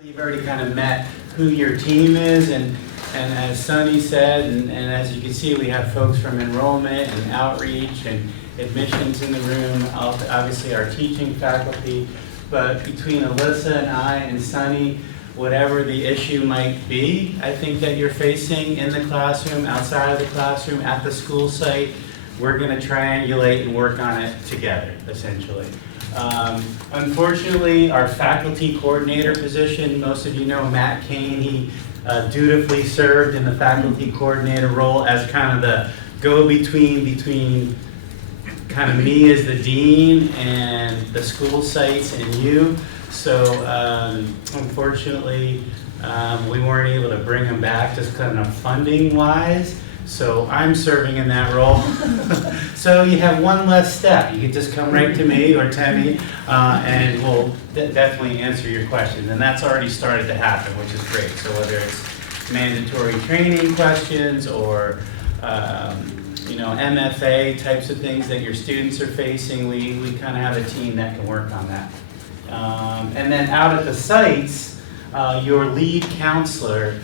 You've already kind of met who your team is, and as Sunny said, and as you can see, we have folks from enrollment and outreach and admissions in the room, obviously our teaching faculty, but between Alyssa and I and Sunny, whatever the issue might be, I think that you're facing in the classroom, outside of the classroom, at the school site, we're going to triangulate and work on it together, essentially. Unfortunately, our faculty coordinator position, most of you know Matt Kane, he dutifully served in the faculty coordinator role as kind of the go-between between kind of me as the dean and the school sites and you. So unfortunately, we weren't able to bring him back just kind of funding-wise. So I'm serving in that role. So you have one less step. You can just come right to me or Temi, and we'll definitely answer your questions. And that's already started to happen, which is great. So whether it's mandatory training questions or MFA types of things that your students are facing, we kind of have a team that can work on that. And then out at the sites, your lead counselor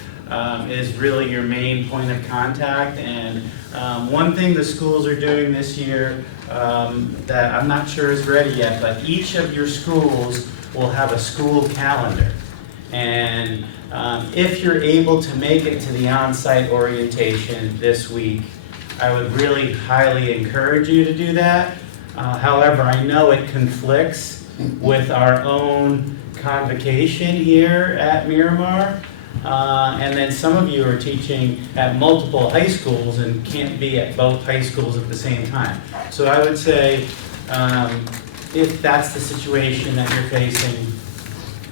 is really your main point of contact. And one thing the schools are doing this year that I'm not sure is ready yet, but each of your schools will have a school calendar. And if you're able to make it to the on-site orientation this week, I would really highly encourage you to do that. However, I know it conflicts with our own convocation here at Miramar. And then some of you are teaching at multiple high schools and can't be at both high schools at the same time. So I would say, if that's the situation that you're facing,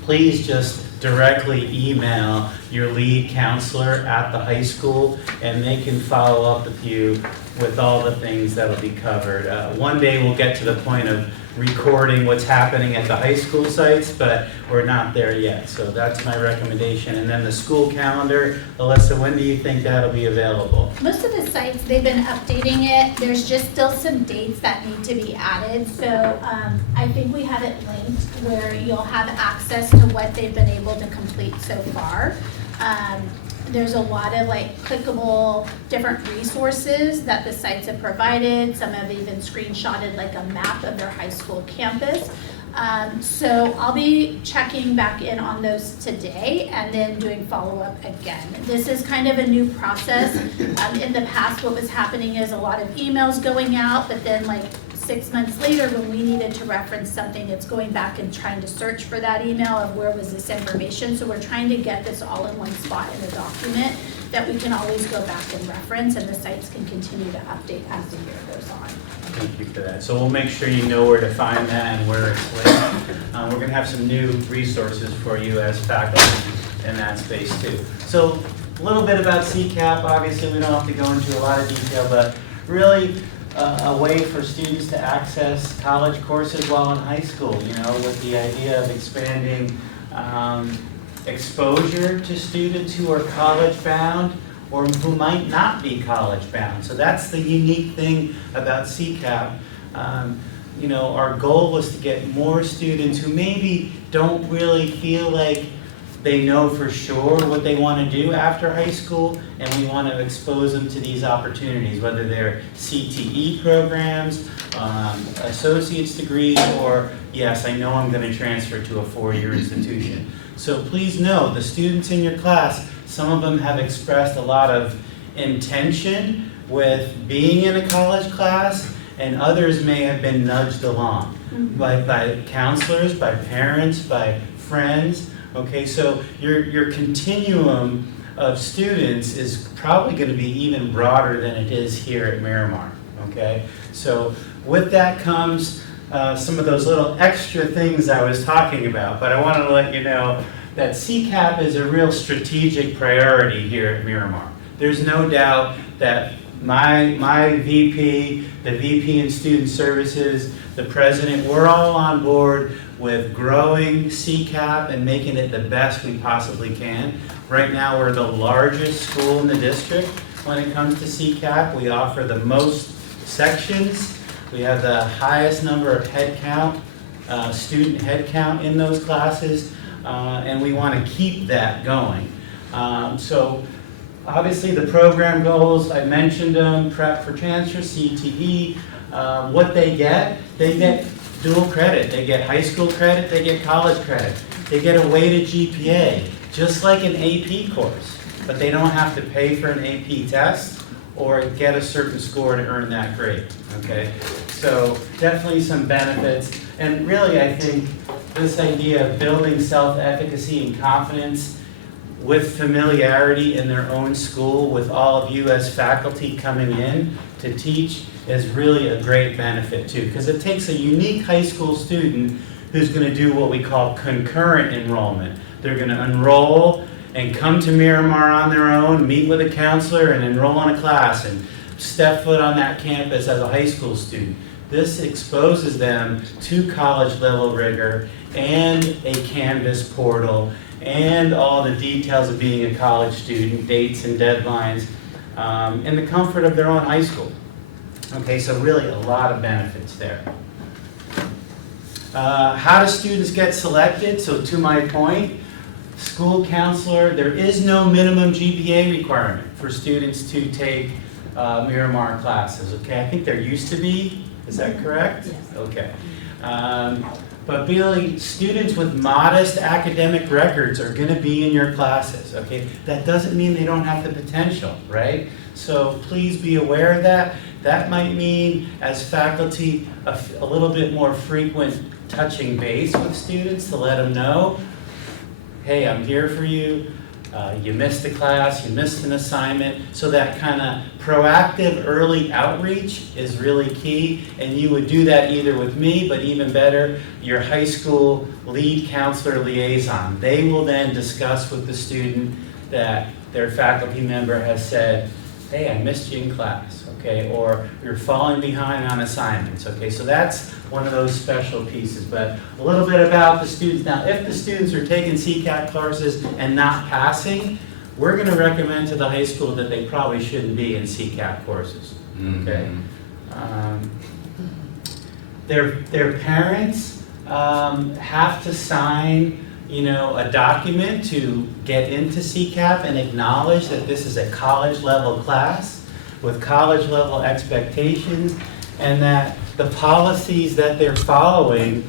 please just directly email your lead counselor at the high school, and they can follow up with you with all the things that'll be covered. One day we'll get to the point of recording what's happening at the high school sites, but we're not there yet. So that's my recommendation. And then the school calendar, Alyssa, when do you think that'll be available? Most of the sites, they've been updating it. There's just still some dates that need to be added. So I think we have it linked where you'll have access to what they've been able to complete so far. There's a lot of clickable different resources that the sites have provided. Some have even screenshotted a map of their high school campus. So I'll be checking back in on those today and then doing follow-up again. This is kind of a new process. In the past, what was happening is a lot of emails going out, but then 6 months later, when we needed to reference something, it's going back and trying to search for that email of where was this information. So we're trying to get this all in one spot in a document that we can always go back and reference, and the sites can continue to update as the year goes on. Thank you for that. So we'll make sure you know where to find that and where it's linked. We're going to have some new resources for you as faculty in that space too. So a little bit about CCAP. Obviously, we don't have to go into a lot of detail, but really a way for students to access college courses while in high school, with the idea of expanding exposure to students who are college bound or who might not be college bound. So that's the unique thing about CCAP. Our goal was to get more students who maybe don't really feel like they know for sure what they want to do after high school, and we want to expose them to these opportunities, whether they're CTE programs, associate's degrees, or yes, I know I'm going to transfer to a four-year institution. So please know, the students in your class, some of them have expressed a lot of intention with being in a college class, and others may have been nudged along by counselors, by parents, by friends. Okay, so your continuum of students is probably going to be even broader than it is here at Miramar. Okay, so with that comes some of those little extra things I was talking about, but I wanted to let you know that CCAP is a real strategic priority here at Miramar. There's no doubt that my VP, the VP in Student Services, the President, we're all on board with growing CCAP and making it the best we possibly can. Right now, we're the largest school in the district when it comes to CCAP. We offer the most sections. We have the highest number of head count, student head count in those classes. and we want to keep that going. So obviously the program goals, I mentioned them, prep for transfer, CTE. What they get dual credit. They get high school credit, they get college credit. They get a weighted GPA, just like an AP course, but they don't have to pay for an AP test or get a certain score to earn that grade, okay? So definitely some benefits. And really, I think this idea of building self-efficacy and confidence with familiarity in their own school, with all of you as faculty coming in to teach, is really a great benefit too, because it takes a unique high school student who's going to do what we call concurrent enrollment. They're going to enroll and come to Miramar on their own, meet with a counselor, and enroll in a class and step foot on that campus as a high school student. This exposes them to college level rigor and a Canvas portal and all the details of being a college student, dates and deadlines, in the comfort of their own high school. Okay, so really a lot of benefits there. How do students get selected? So to my point, school counselor, there is no minimum GPA requirement for students to take Miramar classes, okay? I think there used to be, is that correct? Yes. Okay. But really, students with modest academic records are going to be in your classes, okay? That doesn't mean they don't have the potential, right? So please be aware of that. That might mean, as faculty, a little bit more frequent touching base with students to let them know, hey, I'm here for you. You missed a class, you missed an assignment. So that kind of proactive early outreach is really key. And you would do that either with me, but even better, your high school lead counselor liaison. They will then discuss with the student that their faculty member has said, hey, I missed you in class, okay? Or you're falling behind on assignments, okay? So that's one of those special pieces. But a little bit about the students. Now, if the students are taking CCAP courses and not passing, we're going to recommend to the high school that they probably shouldn't be in CCAP courses, okay? Their parents have to sign, a document to get into CCAP and acknowledge that this is a college level class with college level expectations, and that the policies that they're following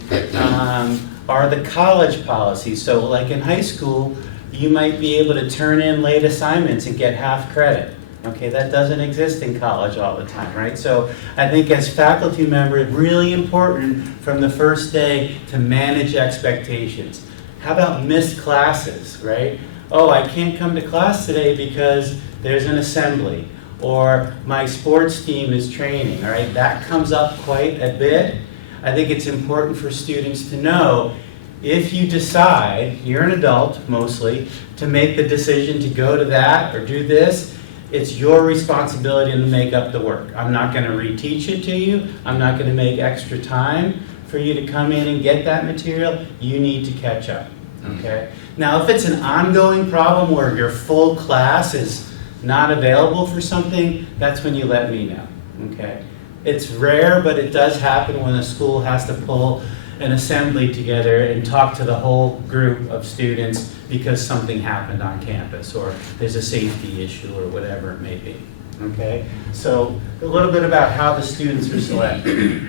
are the college policies. So like in high school, you might be able to turn in late assignments and get half credit. Okay, that doesn't exist in college all the time, right? So I think as faculty members, really important from the first day to manage expectations. How about missed classes, right? Oh, I can't come to class today because there's an assembly, or my sports team is training, all right? That comes up quite a bit. I think it's important for students to know, if you decide, you're an adult mostly, to make the decision to go to that or do this, it's your responsibility to make up the work. I'm not going to reteach it to you. I'm not going to make extra time for you to come in and get that material. You need to catch up, okay? Now, if it's an ongoing problem where your full class is not available for something, that's when you let me know, okay? It's rare, but it does happen when a school has to pull an assembly together and talk to the whole group of students because something happened on campus, or there's a safety issue, or whatever it may be, okay? So a little bit about how the students are selected.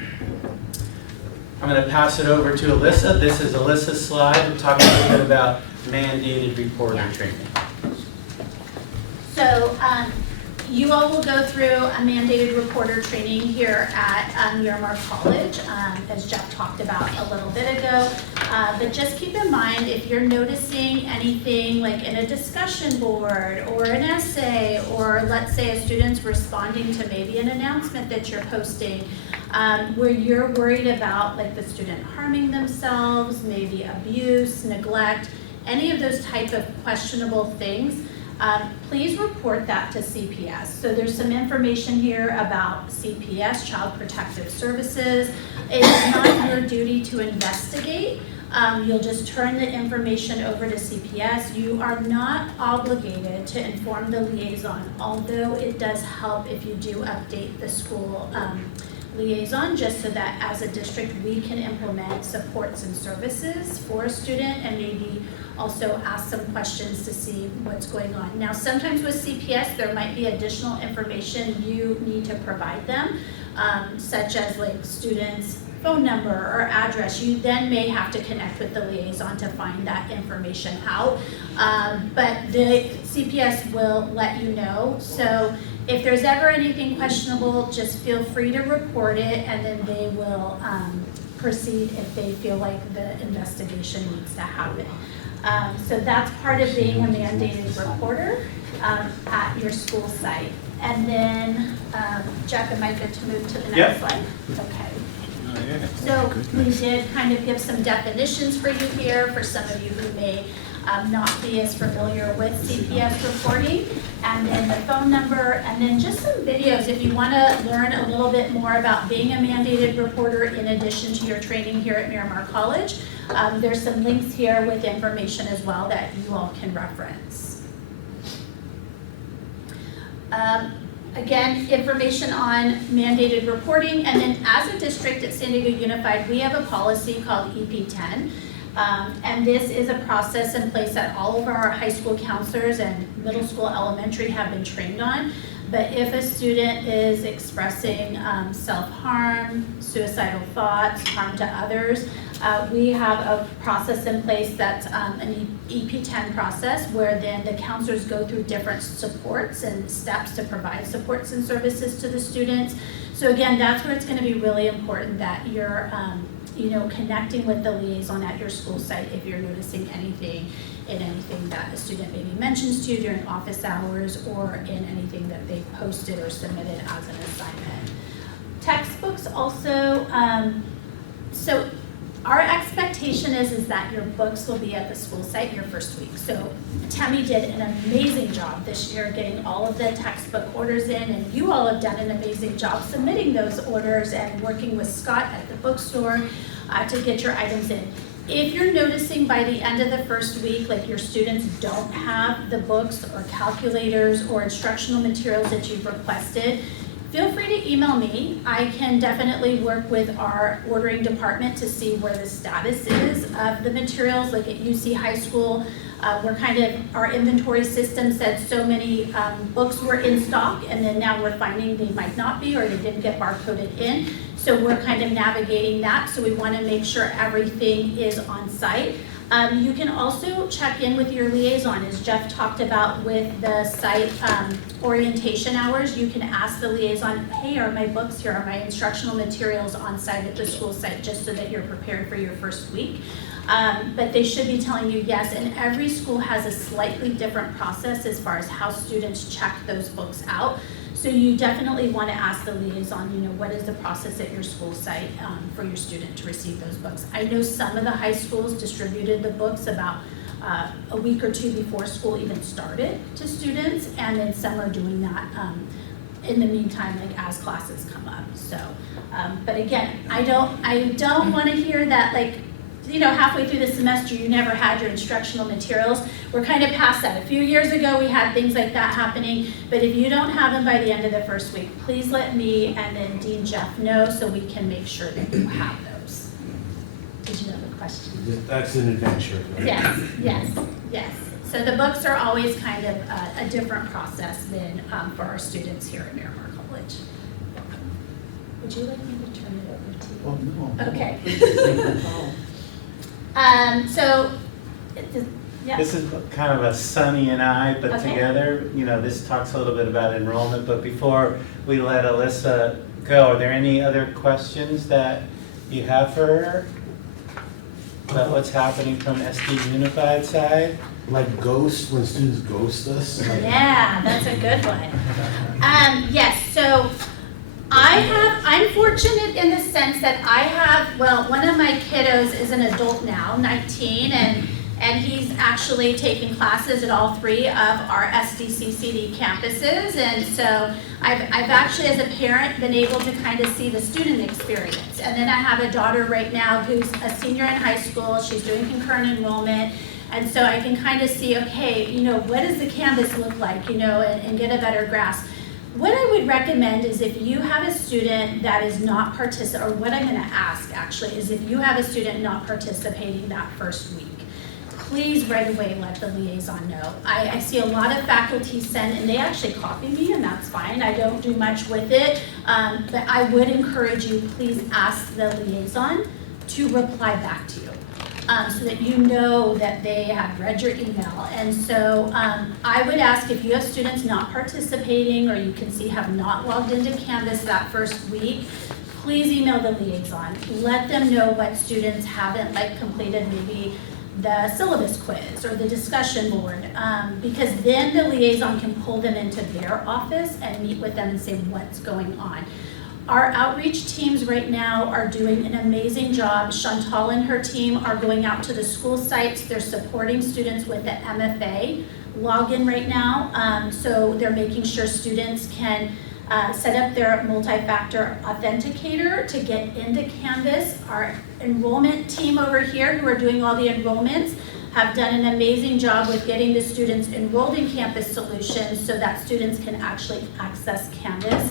I'm going to pass it over to Alyssa. This is Alyssa's slide. We're talking a little bit about mandated reporter training. So you all will go through a mandated reporter training here at Miramar College, as Jeff talked about a little bit ago. But just keep in mind, if you're noticing anything like in a discussion board or an essay, or let's say a student's responding to maybe an announcement that you're posting, where you're worried about like the student harming themselves, maybe abuse, neglect, any of those type of questionable things, please report that to CPS. So there's some information here about CPS, Child Protective Services. It's not your duty to investigate. You'll just turn the information over to CPS. You are not obligated to inform the liaison, although it does help if you do update the school liaison, just so that as a district, we can implement supports and services for a student and maybe also ask some questions to see what's going on. Now, sometimes with CPS, there might be additional information you need to provide them, such as like students' phone number or address. You then may have to connect with the liaison to find that information out. But the CPS will let you know. So if there's ever anything questionable, just feel free to report it, and then they will proceed if they feel like the investigation needs to happen. So that's part of being a mandated reporter at your school site. And then, Jeff, am I good to move to the next slide? Okay. So we did kind of give some definitions for you here, for some of you who may not be as familiar with CPS reporting, and then the phone number, and then just some videos if you want to learn a little bit more about being a mandated reporter in addition to your training here at Miramar College. There's some links here with information as well that you all can reference. Again, information on mandated reporting, and then as a district at San Diego Unified, we have a policy called EP10, and this is a process in place that all of our high school counselors and middle school elementary have been trained on. But if a student is expressing self-harm, suicidal thoughts, harm to others, we have a process in place that's an EP10 process, where then the counselors go through different supports and steps to provide supports and services to the students. So again, that's where it's going to be really important that you're connecting with the liaison at your school site if you're noticing anything that a student maybe mentions to you during office hours, or in anything that they posted or submitted as an assignment. Textbooks also, so our expectation is that your books will be at the school site your first week. So Tammy did an amazing job this year getting all of the textbook orders in, and you all have done an amazing job submitting those orders and working with Scott at the bookstore to get your items in. If you're noticing by the end of the first week, like your students don't have the books or calculators or instructional materials that you've requested, feel free to email me. I can definitely work with our ordering department to see where the status is of the materials. Like at UC High School, our inventory system said so many books were in stock, and then now we're finding they might not be, or they didn't get barcoded in. So we're kind of navigating that. So we want to make sure everything is on site. You can also check in with your liaison, as Jeff talked about with the site orientation hours. You can ask the liaison, hey, are my books here? Are my instructional materials on site at the school site, just so that you're prepared for your first week. But they should be telling you yes, and every school has a slightly different process as far as how students check those books out. So you definitely want to ask the liaison, what is the process at your school site for your student to receive those books. I know some of the high schools distributed the books about a week or two before school even started to students, and then some are doing that in the meantime, like as classes come up. So, but again, I don't want to hear that halfway through the semester you never had your instructional materials. We're kind of past that. A few years ago we had things like that happening, but if you don't have them by the end of the first week, please let me and then Dean Jeff know so we can make sure that you have those. Did you have a question? That's an adventure, right? Yes. So the books are always kind of a different process than for our students here at Miramar College. Would you like me to turn it over to you? Oh, no. Okay. This is kind of a Sunny and I, but Okay. together, this talks a little bit about enrollment, but before we let Alyssa go, are there any other questions that you have for her about what's happening from SD Unified side? Like ghosts, when students ghost us? Yeah, that's a good one. Yes, so I'm fortunate in the sense that one of my kiddos is an adult now, 19, and he's actually taking classes at all three of our SDCCD campuses. And so I've actually, as a parent, been able to kind of see the student experience. And then I have a daughter right now who's a senior in high school. She's doing concurrent enrollment. And so I can kind of see, okay, what does the canvas look like, and get a better grasp. What I would recommend is if you have a student that is not or what I'm gonna ask actually is if you have a student not participating that first week, please right away let the liaison know. I see a lot of faculty send, and they actually copy me, and that's fine. I don't do much with it, but I would encourage you, please ask the liaison to reply back to you. So that you know that they have read your email. And so I would ask if you have students not participating or you can see have not logged into Canvas that first week, please email the liaison. Let them know what students haven't completed, maybe the syllabus quiz or the discussion board, because then the liaison can pull them into their office and meet with them and say what's going on. Our outreach teams right now are doing an amazing job. Chantal and her team are going out to the school sites. They're supporting students with the MFA login right now. So they're making sure students can set up their multi-factor authenticator to get into Canvas. Our enrollment team over here who are doing all the enrollments have done an amazing job with getting the students enrolled in Campus Solutions so that students can actually access Canvas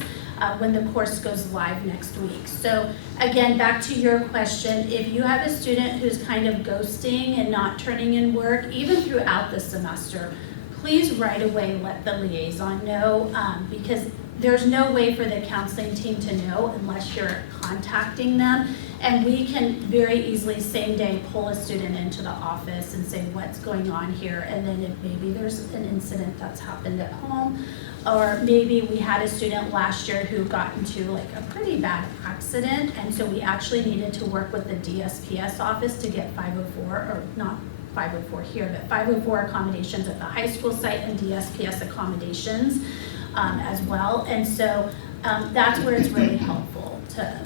when the course goes live next week. So again, back to your question, if you have a student who's kind of ghosting and not turning in work, even throughout the semester, please right away let the liaison know, because there's no way for the counseling team to know unless you're contacting them. And we can very easily, same day, pull a student into the office and say what's going on here. And then if maybe there's an incident that's happened at home, or maybe we had a student last year who got into a pretty bad accident. And so we actually needed to work with the DSPS office to get 504, or not 504 here, but 504 accommodations at the high school site and DSPS accommodations as well. And so that's where it's really helpful to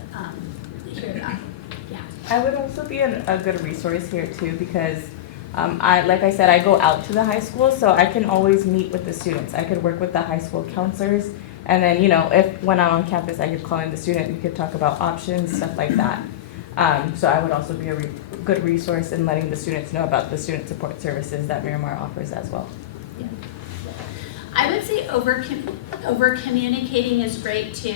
hear that. Yeah. I would also be a good resource here too, because like I said, I go out to the high school, so I can always meet with the students. I could work with the high school counselors, and then, if when I'm on campus, I could call in the student, we could talk about options, stuff like that. So I would also be a good resource in letting the students know about the student support services that Miramar offers as well. Yeah. I would say over communicating is great too.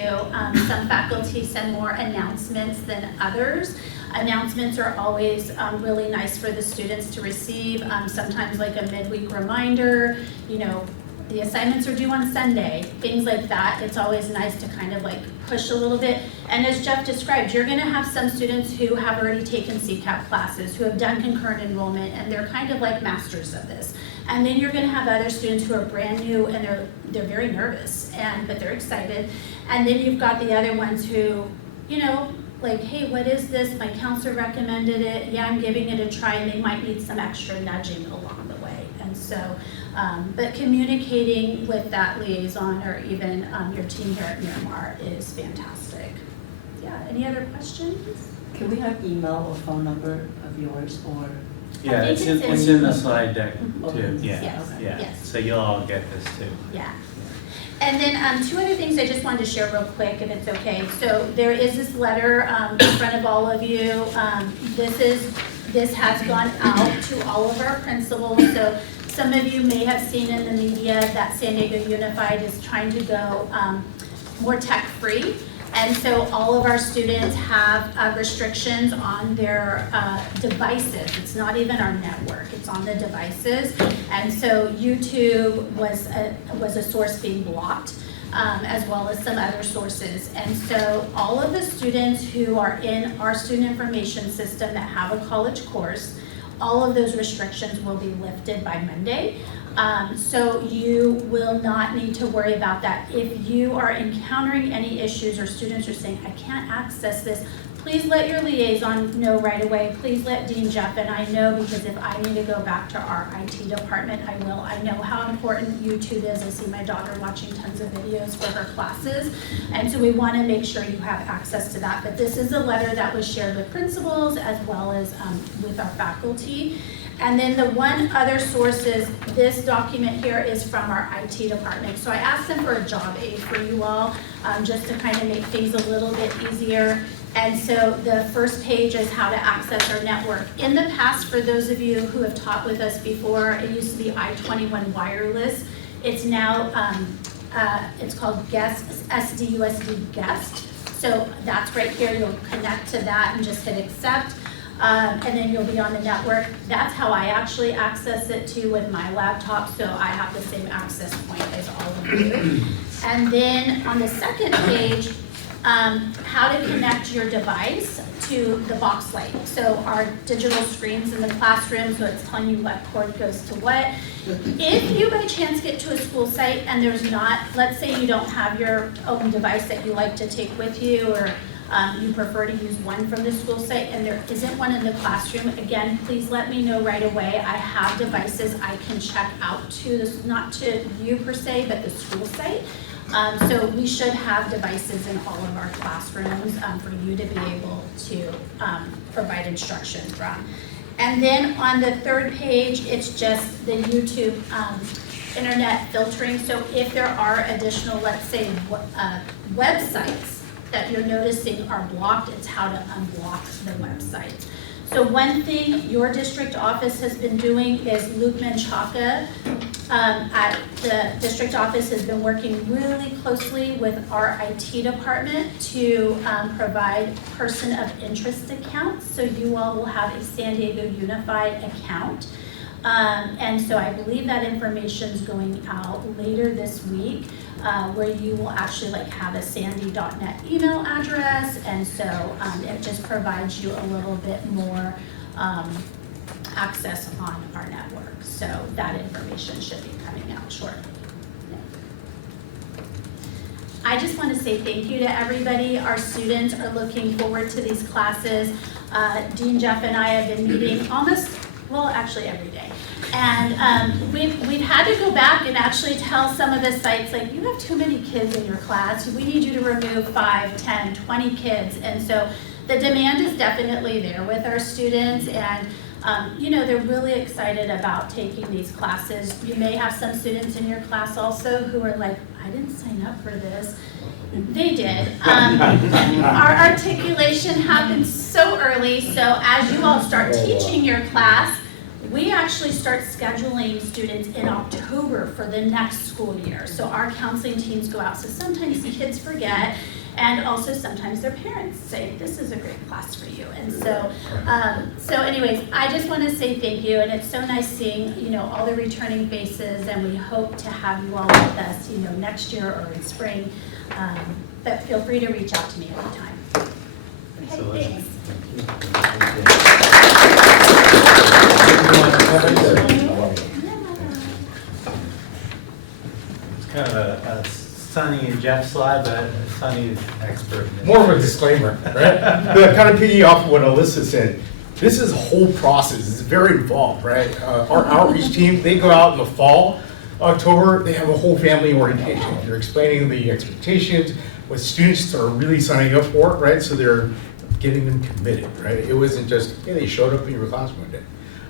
Some faculty send more announcements than others. Announcements are always really nice for the students to receive. Sometimes like a midweek reminder, the assignments are due on Sunday, things like that. It's always nice to kind of push a little bit. And as Jeff described, you're gonna have some students who have already taken CCAP classes, who have done concurrent enrollment, and they're kind of masters of this. And then you're gonna have other students who are brand new and they're very nervous, but they're excited. And then you've got the other ones who, hey, what is this? My counselor recommended it. Yeah, I'm giving it a try, and they might need some extra nudging along the way. And so, but communicating with that liaison or even your team here at Miramar is fantastic. Yeah, any other questions? Can we have email or phone number of yours, or? Yeah, think it's in the slide deck Mhm. too, yeah, Yes, yeah. yes. So you'll all get this too. Yeah. And then two other things I just wanted to share real quick, if it's okay. So there is this letter in front of all of you. This has gone out to all of our principals. So some of you may have seen in the media that San Diego Unified is trying to go more tech-free. And so all of our students have restrictions on their devices. It's not even our network, it's on the devices. And so YouTube was a source being blocked, as well as some other sources. And so all of the students who are in our student information system that have a college course, all of those restrictions will be lifted by Monday. So you will not need to worry about that. If you are encountering any issues or students are saying, I can't access this, please let your liaison know right away. Please let Dean Jeff and I know, because if I need to go back to our IT department, I will. I know how important YouTube is. I see my daughter watching tons of videos for her classes. And so we want to make sure you have access to that. But this is a letter that was shared with principals as well as with our faculty. And then the one other source is this document here is from our IT department. So I asked them for a job aid for you all, just to kind of make things a little bit easier. And so the first page is how to access our network. In the past, for those of you who have taught with us before, it used to be I-21 wireless. It's now it's called guest, SDUSD guest. So that's right here, you'll connect to that and just hit accept. And then you'll be on the network. That's how I actually access it too with my laptop, so I have the same access point as all of you. And then on the second page, how to connect your device to the box light. So our digital screens in the classroom, so it's telling you what cord goes to what. If you by chance get to a school site and there's not, let's say you don't have your own device that you like to take with you, or you prefer to use one from the school site and there isn't one in the classroom, again, please let me know right away. I have devices I can check out to, this, not to you per se, but the school site. So we should have devices in all of our classrooms for you to be able to provide instruction from. And then on the third page, it's just the YouTube internet filtering. So if there are additional, let's say, websites that you're noticing are blocked, it's how to unblock the website. So one thing your district office has been doing is Luke Menchaca at the district office has been working really closely with our IT department to provide person of interest accounts. So you all will have a San Diego Unified account. And so I believe that information is going out later this week, where you will actually have a sandy.net email address, and so it just provides you a little bit more access on our network. So that information should be coming out shortly. I just want to say thank you to everybody. Our students are looking forward to these classes. Dean Jeff and I have been meeting actually every day. And we've had to go back and actually tell some of the sites, like, you have too many kids in your class. We need you to remove 5, 10, 20 kids. And so the demand is definitely there with our students. And, they're really excited about taking these classes. You may have some students in your class also who are like, I didn't sign up for this. They did. Our articulation happens so early. So as you all start teaching your class, we actually start scheduling students in October for the next school year. So our counseling teams go out. So sometimes the kids forget, and also sometimes their parents say, this is a great class for you. And so, anyways, I just want to say thank you. And it's so nice seeing, all the returning faces, and we hope to have you all with us, next year or in spring. But feel free to reach out to me anytime. Okay, It's kind of a Sunny and Jeff slide, but Sunny is expert. More of a disclaimer, right? To kind of piggy off what Alyssa said, this is a whole process. It's very involved, right? Our outreach team, they go out in the fall, October, they have a whole family orientation. They're explaining the expectations, what students are really signing up for, right? So they're getting them committed, right? It wasn't just, hey, they showed up in your class one day.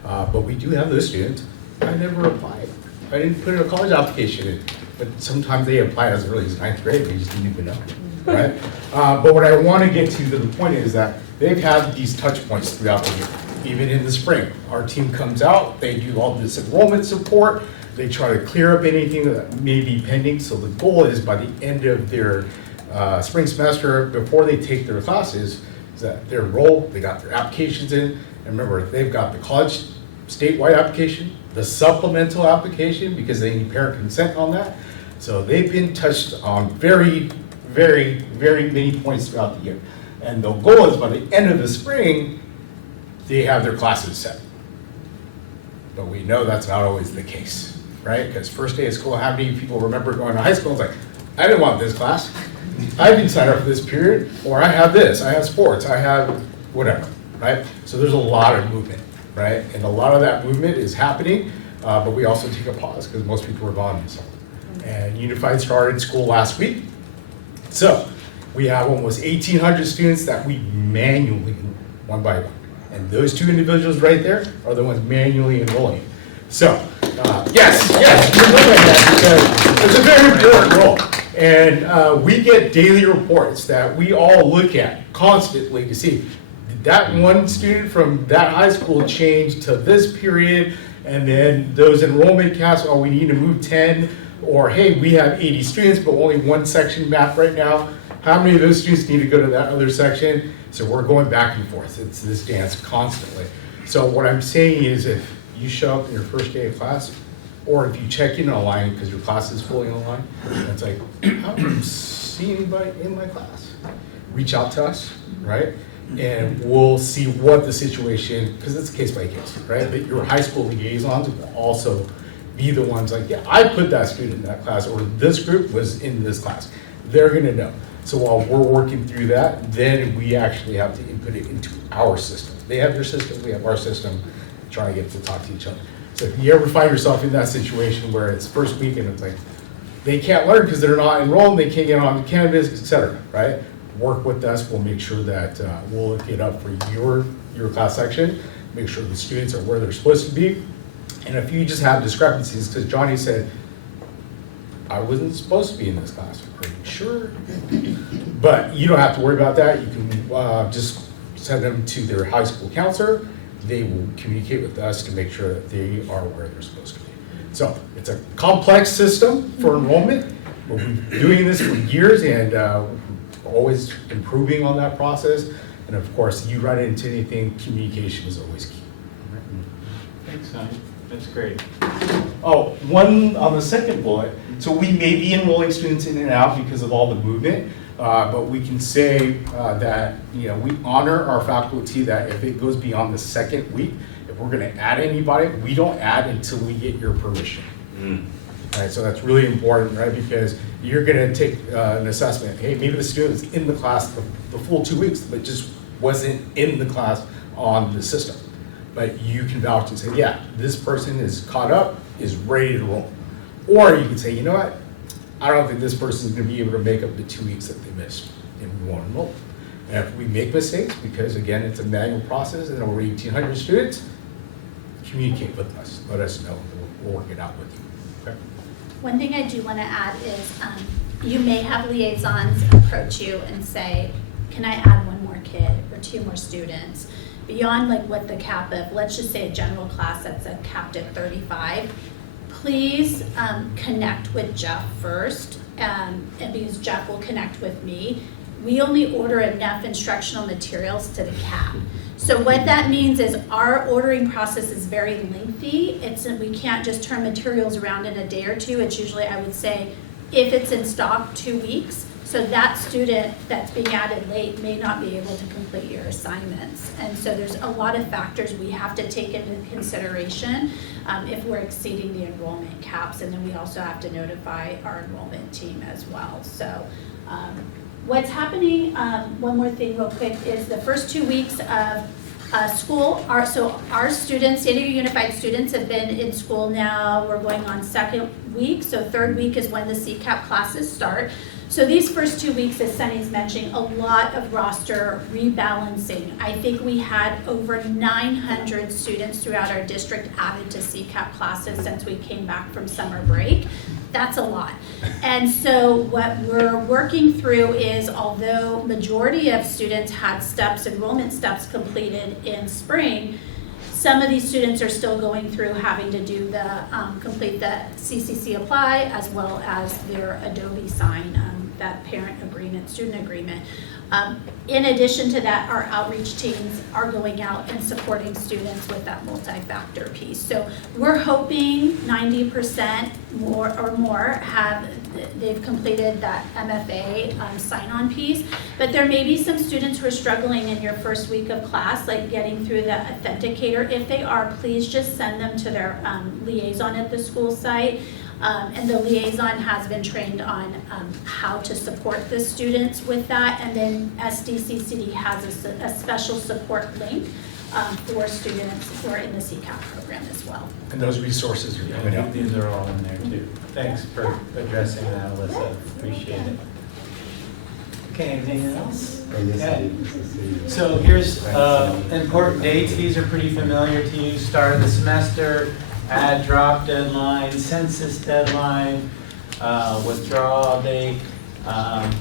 But we do have those students. I never applied. I didn't put in a college application in. But sometimes they apply as early as 9th grade, they just didn't even know, right? But what I want to get to the point is that they've had these touch points throughout the year. Even in the spring, our team comes out, they do all this enrollment support, they try to clear up anything that may be pending. So the goal is by the end of their spring semester, before they take their classes, is that they're enrolled, they got their applications in, and remember, they've got the college statewide application, the supplemental application, because they need parent consent on that. So they've been touched on very, very, very many points throughout the year. And the goal is by the end of the spring, they have their classes set. But we know that's not always the case, right? Because first day of school, how many people remember going to high school and it's like, I didn't want this class. I didn't sign up for this period, or I have this, I have sports, I have whatever, right? So there's a lot of movement, right? And a lot of that movement is happening, but we also take a pause because most people are gone. And Unified started school last week. So we have almost 1,800 students that we manually enroll one by one. And those two individuals right there are the ones manually enrolling. So, yes, you're doing that because it's a very important role. And we get daily reports that we all look at constantly to see, did that one student from that high school change to this period? And then those enrollment caps, we need to move 10 Or, hey, we have 80 students, but only one section mapped right now. How many of those students need to go to that other section? So we're going back and forth. It's this dance constantly. So what I'm saying is if you show up in your first day of class, or if you check in online because your class is fully online, and it's like, I don't see anybody in my class. Reach out to us, right? And we'll see what the situation, because it's case by case, right? But your high school liaisons will also be the ones like, yeah, I put that student in that class, or this group was in this class. They're gonna know. So while we're working through that, then we actually have to input it into our system. They have their system, we have our system, trying to get to talk to each other. So if you ever find yourself in that situation where it's first week and it's like, they can't learn because they're not enrolled, they can't get on campus, et cetera, right? Work with us, we'll make sure that we'll look it up for your class section, make sure the students are where they're supposed to be. And if you just have discrepancies, because Johnny said, I wasn't supposed to be in this class, are you sure? But you don't have to worry about that, you can just send them to their high school counselor. They will communicate with us to make sure that they are where they're supposed to be. So it's a complex system for enrollment, but we've been doing this for years and always improving on that process. And of course, you run into anything, communication is always key. Thanks, Sonny. That's great. Oh, one on the second bullet. So we may be enrolling students in and out because of all the movement, but we can say that we honor our faculty that if it goes beyond the second week, if we're going to add anybody, we don't add until we get your permission. All right, so that's really important, right? Because you're going to take an assessment. Hey, maybe the student's in the class the full 2 weeks, but just wasn't in the class on the system. But you can vouch and say, yeah, this person is caught up, is ready to roll. Or you can say, you know what? I don't think this person is going to be able to make up the 2 weeks that they missed, and we won't enroll. And if we make mistakes, because again, it's a manual process and over 1,800 students, communicate with us. Let us know. We'll work it out with you. Okay? One thing I do want to add is you may have liaisons approach you and say, can I add one more kid or 2 more students? Beyond like what the cap of, let's just say a general class that's capped at 35, please connect with Jeff first, and because Jeff will connect with me. We only order enough instructional materials to the cap. So what that means is our ordering process is very lengthy. We can't just turn materials around in a day or two. It's usually, I would say, if it's in stock, 2 weeks. So that student that's being added late may not be able to complete your assignments. And so there's a lot of factors we have to take into consideration if we're exceeding the enrollment caps. And then we also have to notify our enrollment team as well. So what's happening, one more thing real quick, is the first 2 weeks of school, our students, San Diego Unified students have been in school now, we're going on 2nd week, so 3rd week is when the CCAP classes start. So these first 2 weeks, as Sunny's mentioning, a lot of roster rebalancing. I think we had over 900 students throughout our district added to CCAP classes since we came back from summer break. That's a lot. And so what we're working through is, although majority of students had enrollment steps completed in spring, some of these students are still going through having to do complete the CCC apply as well as their Adobe sign, that parent agreement, student agreement. In addition to that, our outreach teams are going out and supporting students with that multi-factor piece. So we're hoping 90% more they've completed that MFA sign-on piece. But there may be some students who are struggling in your first week of class, like getting through the authenticator. If they are, please just send them to their liaison at the school site. And the liaison has been trained on how to support the students with that. And then SDCCD has a special support link for students who are in the CCAP program as well. And those resources are coming out. These are all in there too. Thanks for addressing that, Alyssa. Appreciate it. Okay, anything else? Okay. So here's important dates. These are pretty familiar to you. Start of the semester, add drop deadline, census deadline, withdrawal date.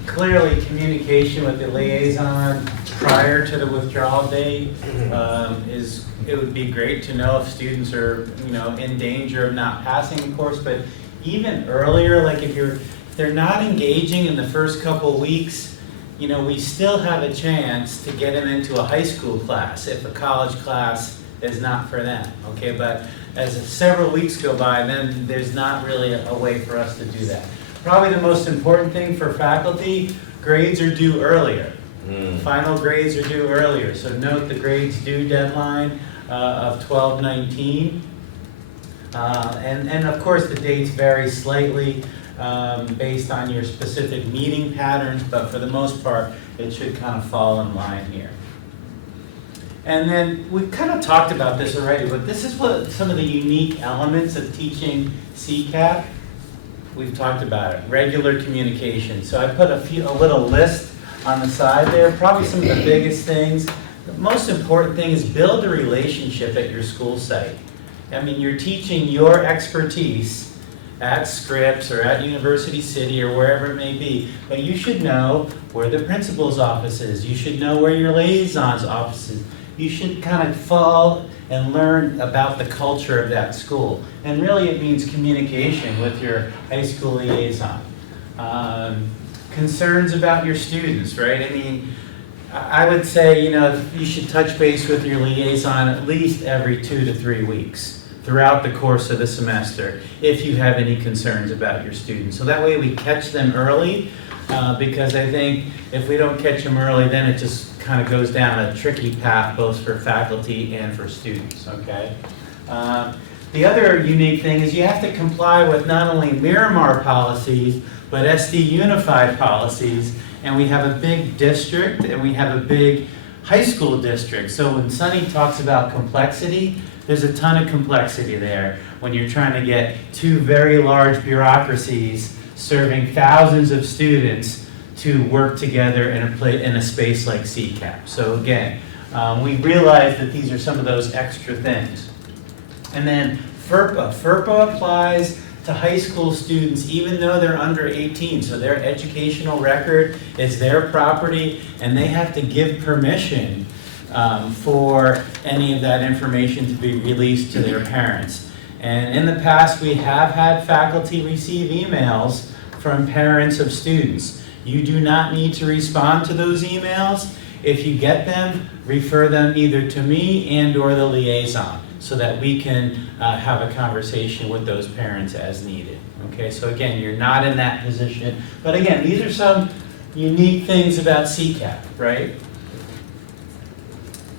Clearly, communication with the liaison prior to the withdrawal date it would be great to know if students are in danger of not passing the course, but even earlier, like if they're not engaging in the first couple weeks, you know, we still have a chance to get them into a high school class if a college class is not for them, okay? But as several weeks go by, then there's not really a way for us to do that. Probably the most important thing for faculty, grades are due earlier. Final grades are due earlier, so note the grades due deadline of 12/19. And of course, the dates vary slightly based on your specific meeting patterns, but for the most part, it should kind of fall in line here. And then we've kind of talked about this already, but this is what some of the unique elements of teaching CCAP. We've talked about it, regular communication. So I put a little list on the side there, probably some of the biggest things. The most important thing is build a relationship at your school site. I mean, you're teaching your expertise at Scripps or at University City or wherever it may be, but you should know where the principal's office is. You should know where your liaison's office is. You should kind of fall and learn about the culture of that school. And really it means communication with your high school liaison. Concerns about your students, right? I mean, I would say, you know, you should touch base with your liaison at least every 2 to 3 weeks throughout the course of the semester if you have any concerns about your students. So that way we catch them early, because I think if we don't catch them early, then it just kind of goes down a tricky path both for faculty and for students, okay? The other unique thing is you have to comply with not only Miramar policies, but SD Unified policies, and we have a big district and we have a big high school district. So when Sunny talks about complexity, there's a ton of complexity there when you're trying to get two very large bureaucracies serving thousands of students to work together in a space like CCAP. So again, we realize that these are some of those extra things. And then FERPA. FERPA applies to high school students even though they're under 18. So their educational record is their property and they have to give permission for any of that information to be released to their parents. And in the past, we have had faculty receive emails from parents of students. You do not need to respond to those emails. If you get them, refer them either to me and or the liaison so that we can have a conversation with those parents as needed. Okay, so again, you're not in that position. But again, these are some unique things about CCAP, right?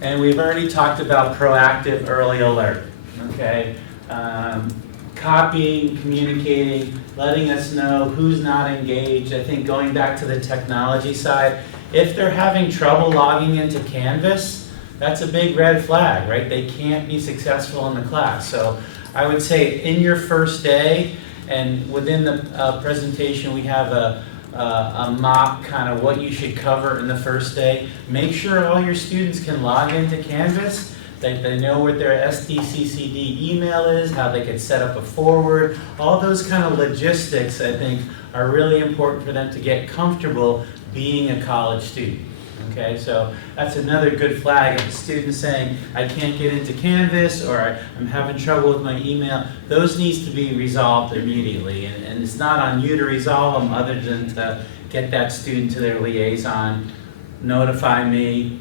And we've already talked about proactive early alert, okay? Copying, communicating, letting us know who's not engaged. I think going back to the technology side, if they're having trouble logging into Canvas, that's a big red flag, right? They can't be successful in the class. So I would say in your first day, and within the presentation we have a mock kind of what you should cover in the first day. Make sure all your students can log into Canvas, that they know what their SDCCD email is, how they can set up a forward. All those kind of logistics, I think, are really important for them to get comfortable being a college student. Okay, so that's another good flag. If a student saying, I can't get into Canvas, or I'm having trouble with my email, those needs to be resolved immediately. And it's not on you to resolve them other than to get that student to their liaison, notify me,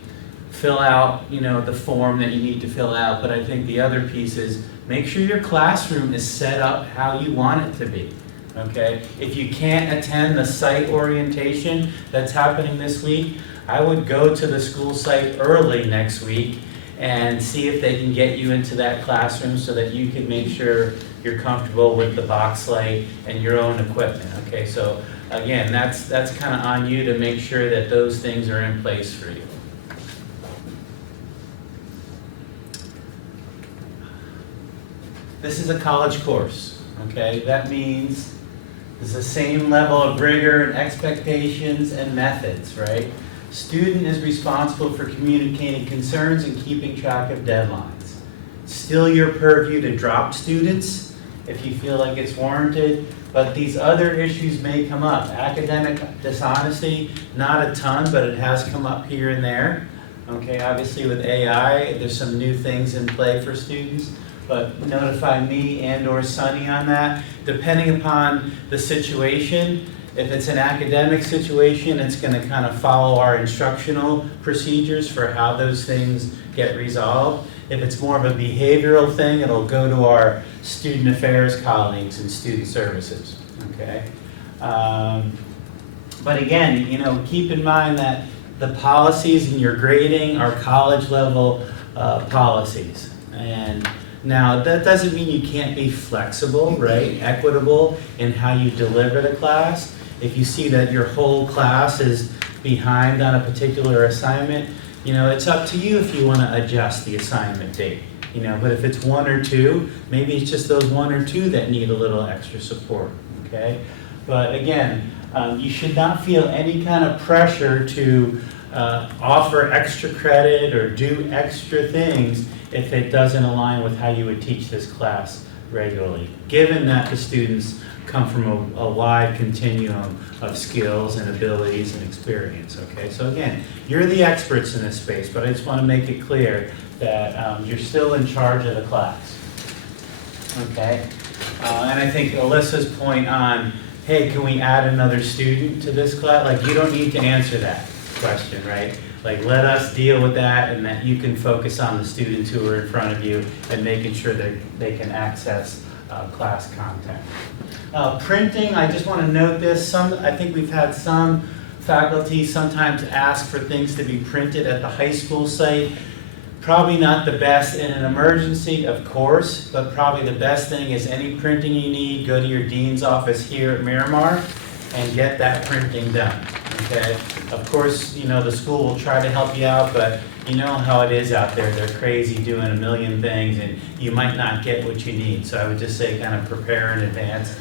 fill out, the form that you need to fill out. But I think the other piece is make sure your classroom is set up how you want it to be. Okay, if you can't attend the site orientation that's happening this week, I would go to the school site early next week and see if they can get you into that classroom so that you can make sure you're comfortable with the box light and your own equipment. Okay, so again, that's kind of on you to make sure that those things are in place for you. This is a college course, okay? That means it's the same level of rigor and expectations and methods, right? Student is responsible for communicating concerns and keeping track of deadlines. Still your purview to drop students if you feel like it's warranted, but these other issues may come up. Academic dishonesty, not a ton, but it has come up here and there. Okay, obviously with AI, there's some new things in play for students. but notify me and or Sunny on that. Depending upon the situation, if it's an academic situation, it's gonna kind of follow our instructional procedures for how those things get resolved. If it's more of a behavioral thing, it'll go to our student affairs colleagues and student services, okay? But again, you know, keep in mind that the policies in your grading are college level policies. And now that doesn't mean you can't be flexible, right? Equitable in how you deliver the class. If you see that your whole class is behind on a particular assignment, you know, it's up to you if you want to adjust the assignment date. You know, but if it's one or two, maybe it's just those one or two that need a little extra support, okay? But again, you should not feel any kind of pressure to offer extra credit or do extra things if it doesn't align with how you would teach this class regularly, given that the students come from a wide continuum of skills and abilities and experience, okay? So again, you're the experts in this space, but I just want to make it clear that you're still in charge of the class, okay? And I think Alyssa's point on, hey, can we add another student to this class? Like, you don't need to answer that question, right? Like, let us deal with that, and that you can focus on the students who are in front of you and making sure that they can access class content. Printing, I just want to note this. I think we've had some faculty sometimes ask for things to be printed at the high school site. Probably not the best in an emergency, of course, but probably the best thing is any printing you need, go to your dean's office here at Miramar and get that printing done, okay? Of course, you know, the school will try to help you out, but you know how it is out there. They're crazy doing a million things and you might not get what you need. So I would just say kind of prepare in advance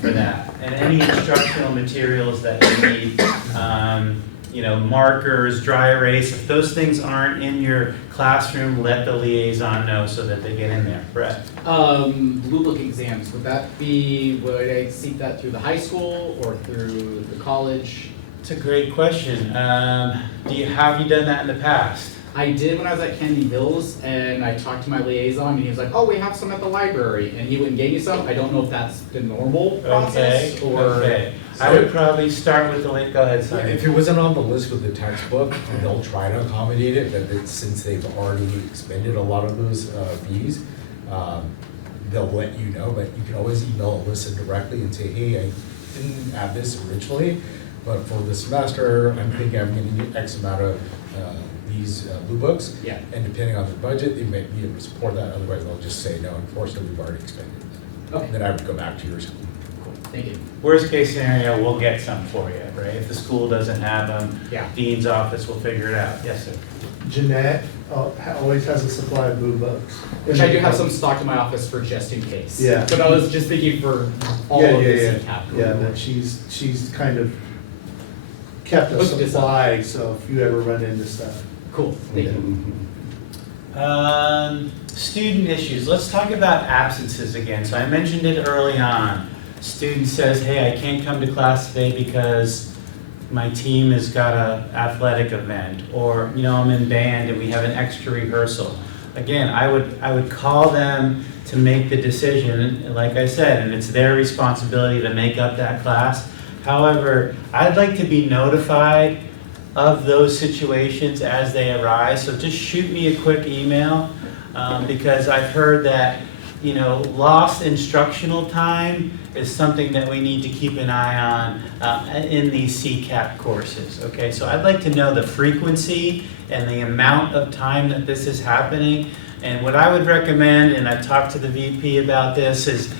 for that. And any instructional materials that you need, you know, markers, dry erase, if those things aren't in your classroom, let the liaison know so that they get in there. Brett? Blue Book exams, would I seek that through the high school or through the college? It's a great question. Have you done that in the past? I did when I was at Candy Hills, and I talked to my liaison, and he was like, oh, we have some at the library, and he went and gave me some. I don't know if that's the normal process, or... Okay. I would probably start with the link. Go ahead, Simon. If it wasn't on the list with the textbook, they'll try to accommodate it, but since they've already expended a lot of those fees, they'll let you know, but you can always email Alyssa directly and say, hey, I didn't have this originally, but for the semester, I'm thinking I'm gonna need X amount of these blue books. Yeah. And depending on the budget, they may be able to support that, otherwise they'll just say, no, unfortunately, we've already expended it. Okay. Then I would go back to your school. Cool, thank you. Worst case scenario, we'll get some for you, right? If the school doesn't have them, Yeah. dean's office will figure it out. Yes, sir. Jeanette always has a supply of blue books. Which I do have some stocked in my office for just in case. Yeah. But I was just thinking for all of this CCAP. Yeah, that she's kind of kept a Hooked us up. supply, so if you ever run into stuff. Cool, thank you. Student issues. Let's talk about absences again. So I mentioned it early on. Student says, hey, I can't come to class today because my team has got an athletic event, or, you know, I'm in band and we have an extra rehearsal. Again, I would call them to make the decision, like I said, and it's their responsibility to make up that class. However, I'd like to be notified of those situations as they arise, so just shoot me a quick email, because I've heard that, you know, lost instructional time is something that we need to keep an eye on in these CCAP courses, okay? So I'd like to know the frequency and the amount of time that this is happening. And what I would recommend, and I've talked to the VP about this, is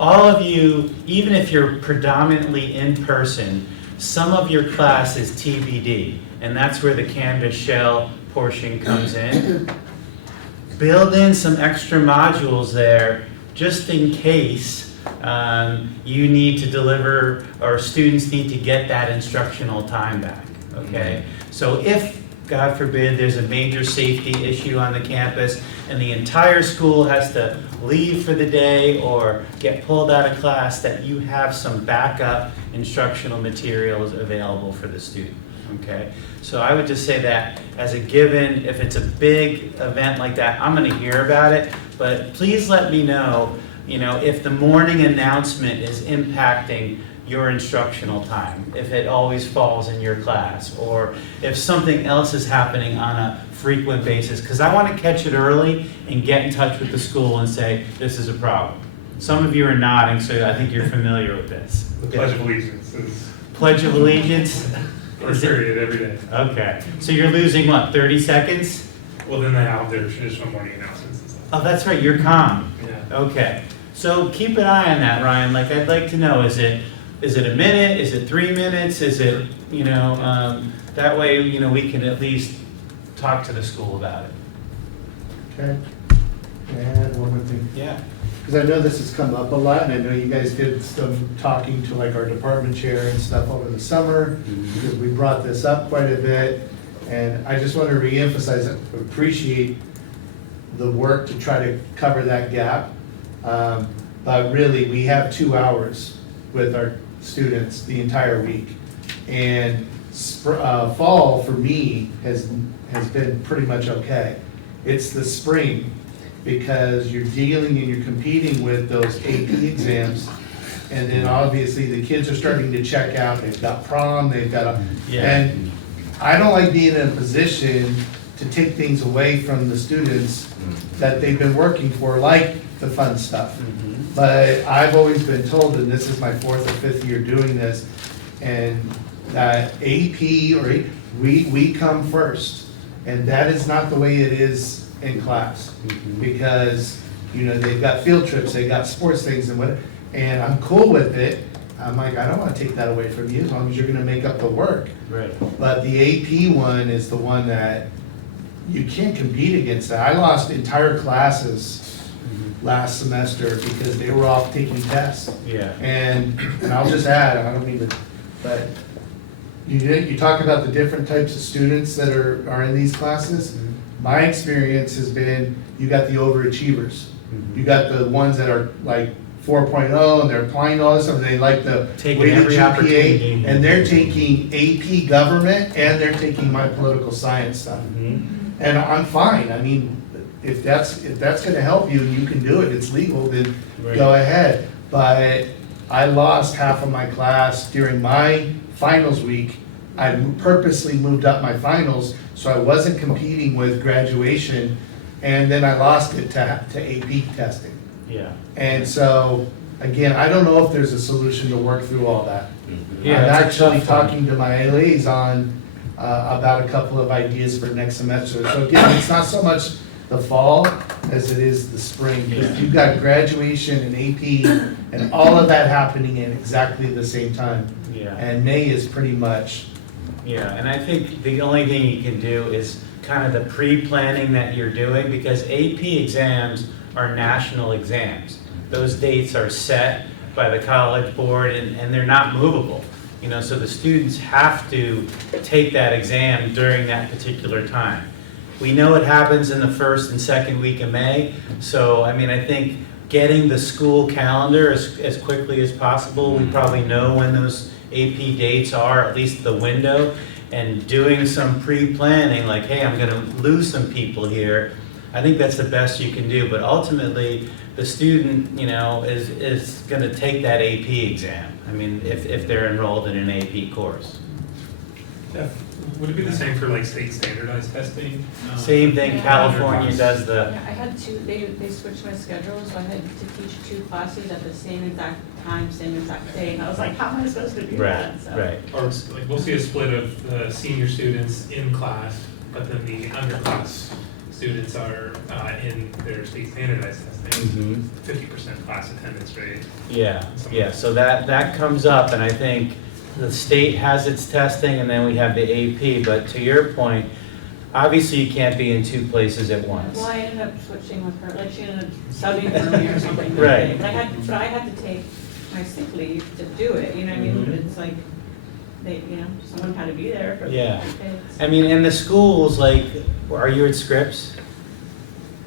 all of you, even if you're predominantly in person, some of your class is TBD, and that's where the Canvas shell portion comes in. Build in some extra modules there just in case you need to deliver, or students need to get that instructional time back, okay? So if, God forbid, there's a major safety issue on the campus and the entire school has to leave for the day or get pulled out of class, that you have some backup instructional materials available for the student, okay? So I would just say that as a given, if it's a big event like that, I'm gonna hear about it, But please let me know, if the morning announcement is impacting your instructional time, if it always falls in your class, or if something else is happening on a frequent basis, because I want to catch it early and get in touch with the school and say, this is a problem. Some of you are nodding, so I think you're familiar with this. The Pledge of Allegiance is Pledge of Allegiance? first period every day. Okay, so you're losing what, 30 seconds? Well, then they have their traditional morning announcements and stuff. Oh, that's right, you're calm. Yeah. Okay, so keep an eye on that, Ryan. Like, I'd like to know, is it a minute? Is it 3 minutes? Is it, that way, we can at least talk to the school about it. Okay. And one more thing, Yeah. because I know this has come up a lot, and I know you guys did some talking to like our department chair and stuff over the summer, because we brought this up quite a bit, and I just want to reemphasize, appreciate the work to try to cover that gap. But really, we have 2 hours with our students the entire week. And fall for me has been pretty much okay. It's the spring, because you're dealing and you're competing with those AP exams. And then obviously the kids are starting to check out, they've got prom, they've got and I don't like being in a position to take things away from the students that they've been working for, like the fun stuff. But I've always been told, and this is my 4th or 5th year doing this, and AP we come first, and that is not the way it is in class, because they've got field trips, they've got sports things, and I'm cool with it. I'm like, I don't want to take that away from you as long as you're going to make up the work. Right. But the AP one is the one that you can't compete against. That I lost entire classes last semester because they were off taking tests. Yeah. And I'll just add, I don't mean to, but you talk about the different types of students that are in these classes. My experience has been, you got the overachievers. You got the ones that are like 4.0 and they're applying to all this stuff, and they like the Taking weighted every opportunity. GPA, and they're taking AP government and they're taking my political science stuff. And I'm fine. I mean, if that's gonna help you and you can do it, it's legal, then Right. go ahead. But I lost half of my class during my finals week. I purposely moved up my finals so I wasn't competing with graduation, and then I lost it to AP testing. Yeah. And so, again, I don't know if there's a solution to work through all that. Yeah, I'm it's a actually tough one. talking to my liaison about a couple of ideas for next semester. So again, it's not so much the fall as it is the spring, because you've got graduation and AP and all of that happening at exactly the same time. Yeah. And May is pretty much, Yeah, and I think the only thing you can do is kind of the pre-planning that you're doing, because AP exams are national exams. Those dates are set by the college board, and they're not movable. So the students have to take that exam during that particular time. We know it happens in the 1st and 2nd week of May, so I think getting the school calendar as quickly as possible, we probably know when those AP dates are, at least the window, and doing some pre-planning, like, hey, I'm gonna lose some people here. I think that's the best you can do, but ultimately, the student, is gonna take that AP exam. If they're enrolled in an AP course. Yeah. Would it be the same for like state standardized testing? Same thing, Yeah. California does the, Yeah, I had they switched my schedule, so I had to teach 2 classes at the same exact time, same exact day, and I was like, how am I supposed to do right, that? So- right. Or like we'll see a split of the senior students in class, but then the underclass students are in their state standardized testing. 50% class attendance rate. Yeah, so that comes up, and I think the state has its testing, and then we have the AP, but to your point, obviously you can't be in 2 places at once. Well, I ended up switching with her, like she ended up subbing for me or something. that Right. day. But I had to take my sick leave to do it, you know what I mean? It's like, someone had to be there for the Yeah. kids. And the schools, like, are you at Scripps?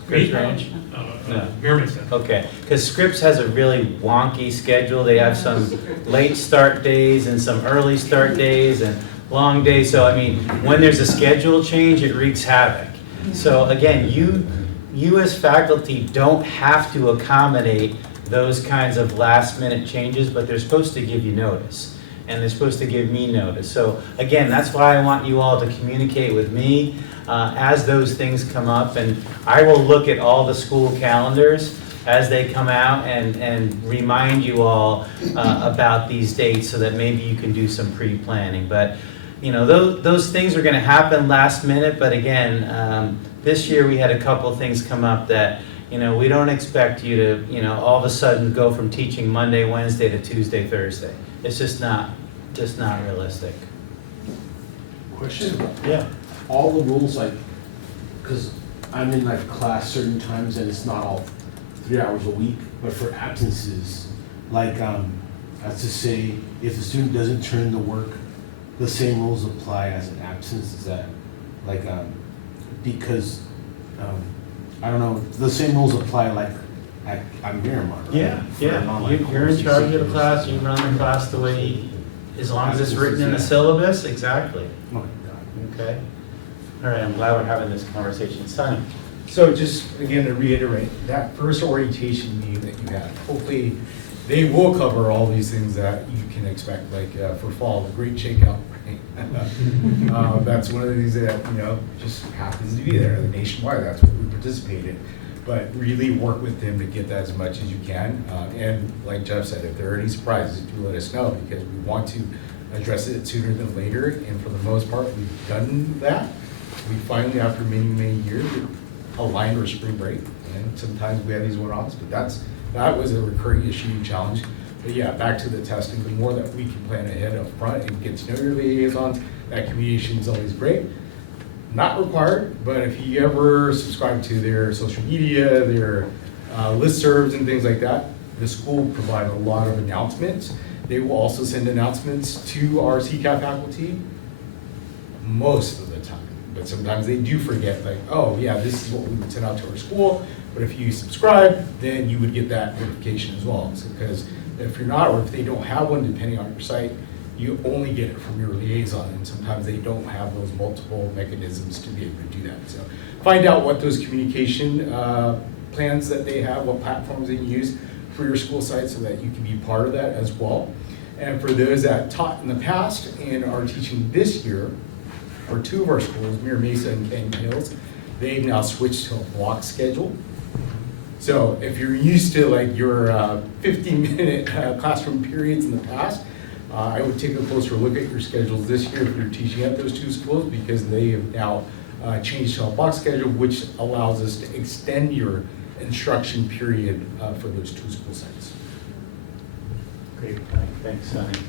Scripps Me? Ranch? No. Merriman Center. Okay, because Scripps has a really wonky schedule. They have some late start days and some early start days and long days. So, when there's a schedule change, it wreaks havoc. So again, you as faculty don't have to accommodate those kinds of last minute changes, but they're supposed to give you notice. And they're supposed to give me notice. So again, that's why I want you all to communicate with me as those things come up. And I will look at all the school calendars as they come out and remind you all about these dates so that maybe you can do some pre-planning. But you know, those things are going to happen last minute. But again, this year we had a couple of things come up that, you know, we don't expect you to, you know, all of a sudden go from teaching Monday, Wednesday to Tuesday, Thursday. It's just not realistic. Question? Yeah. All the rules, like, because I'm in like class certain times and it's not all 3 hours a week, but for absences, like, as to say, if the student doesn't turn in the work, the same rules apply as an absence, is that, like, because, I don't know, the same rules apply like at Miramar, right? Yeah, For an online You're in course, charge of the CCAP. class, you run the class the way, as long as it's written in the syllabus, exactly. Okay, got it. Okay. All right, I'm glad we're having this conversation. Sonny? So just, again, to reiterate, that first orientation meeting that you have, hopefully, they will cover all these things that you can expect, like for fall, the great shakeout. Right? That's one of the things that, you know, just happens to be there, the nationwide, that's what we participate in. But really work with them to get that as much as you can. And like Jeff said, if there are any surprises, do let us know, because we want to address it sooner than later. And for the most part, we've done that. We finally, after many, many years, aligned our spring break. And sometimes we have these one-offs, but that was a recurring issue and challenge. But yeah, back to the testing, the more that we can plan ahead up front and get to know your liaisons, that communication is always great. Not required, but if you ever subscribe to their social media, their listservs and things like that, the school will provide a lot of announcements. They will also send announcements to our CCAP faculty most of the time. But sometimes they do forget, like, oh yeah, this is what we would send out to our school. But if you subscribe, then you would get that notification as well. So, because if you're not, or if they don't have one, depending on your site, you only get it from your liaison, and sometimes they don't have those multiple mechanisms to be able to do that. So find out what those communication plans that they have, what platforms they use for your school site, so that you can be part of that as well. And for those that taught in the past and are teaching this year, for two of our schools, Mira Mesa and Canyon Hills, they've now switched to a block schedule. So if you're used to like your 15-minute classroom periods in the past, I would take a closer look at your schedules this year if you're teaching at those two schools, because they have now changed to a block schedule, which allows us to extend your instruction period for those two school sites. Great, thanks, Sonny.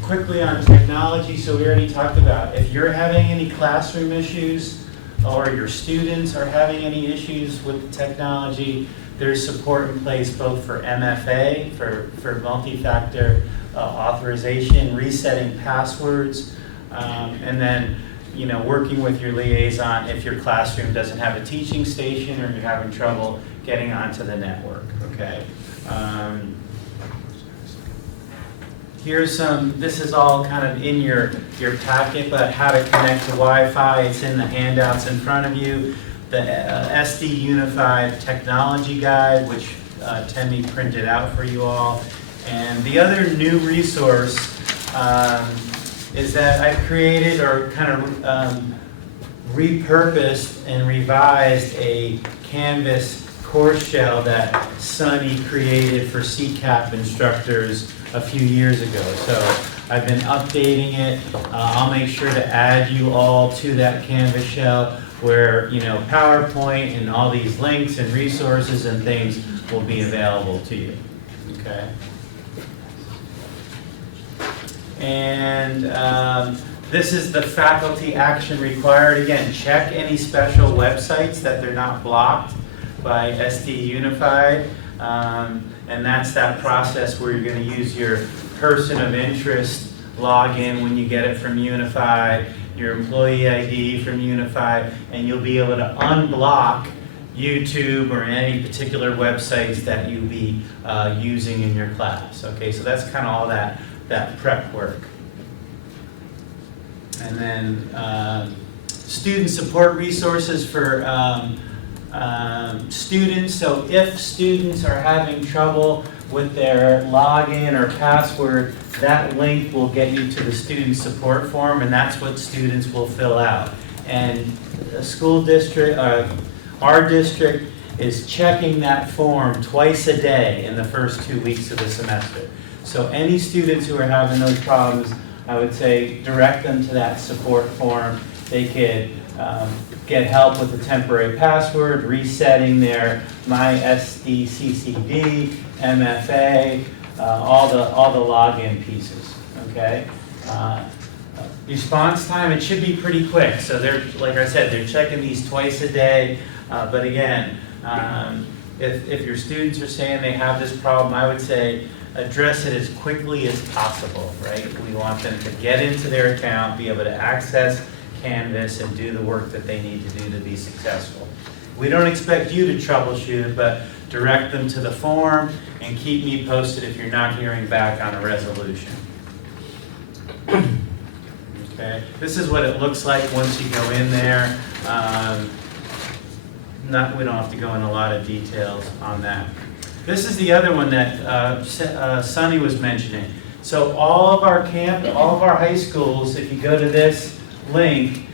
Quickly on technology, so we already talked about, if you're having any classroom issues or your students are having any issues with the technology, there's support in place both for MFA, for multi-factor authorization, resetting passwords, and then, you know, working with your liaison if your classroom doesn't have a teaching station or you're having trouble getting onto the network, okay? Here's this is all kind of in your packet, but how to connect to Wi-Fi, it's in the handouts in front of you. The SD Unified Technology Guide, which Temi printed out for you all. And the other new resource is that I've created or kind of repurposed and revised a Canvas course shell that Sonny created for CCAP instructors a few years ago. So I've been updating it. I'll make sure to add you all to that Canvas shell where, you know, PowerPoint and all these links and resources and things will be available to you, okay? And this is the faculty action required. Again, check any special websites that they're not blocked by SD Unified. And that's that process where you're going to use your person of interest login when you get it from Unified, your employee ID from Unified, and you'll be able to unblock YouTube or any particular websites that you'll be using in your class. Okay, so that's kind of all that prep work. And then student support resources for students. So if students are having trouble with their login or password, that link will get you to the student support form, and that's what students will fill out. And the school district, our district is checking that form twice a day in the first 2 weeks of the semester. So any students who are having those problems, I would say direct them to that support form. They could get help with the temporary password, resetting their MySDCCD, MFA, all the login pieces, okay? Response time, it should be pretty quick. So they're, like I said, they're checking these twice a day. But again, if your students are saying they have this problem, I would say address it as quickly as possible, right? We want them to get into their account, be able to access Canvas and do the work that they need to do to be successful. We don't expect you to troubleshoot it, but direct them to the form and keep me posted if you're not hearing back on a resolution. Okay, this is what it looks like once you go in there. We don't have to go in a lot of details on that. This is the other one that Sunny was mentioning. So all of our high schools, if you go to this link,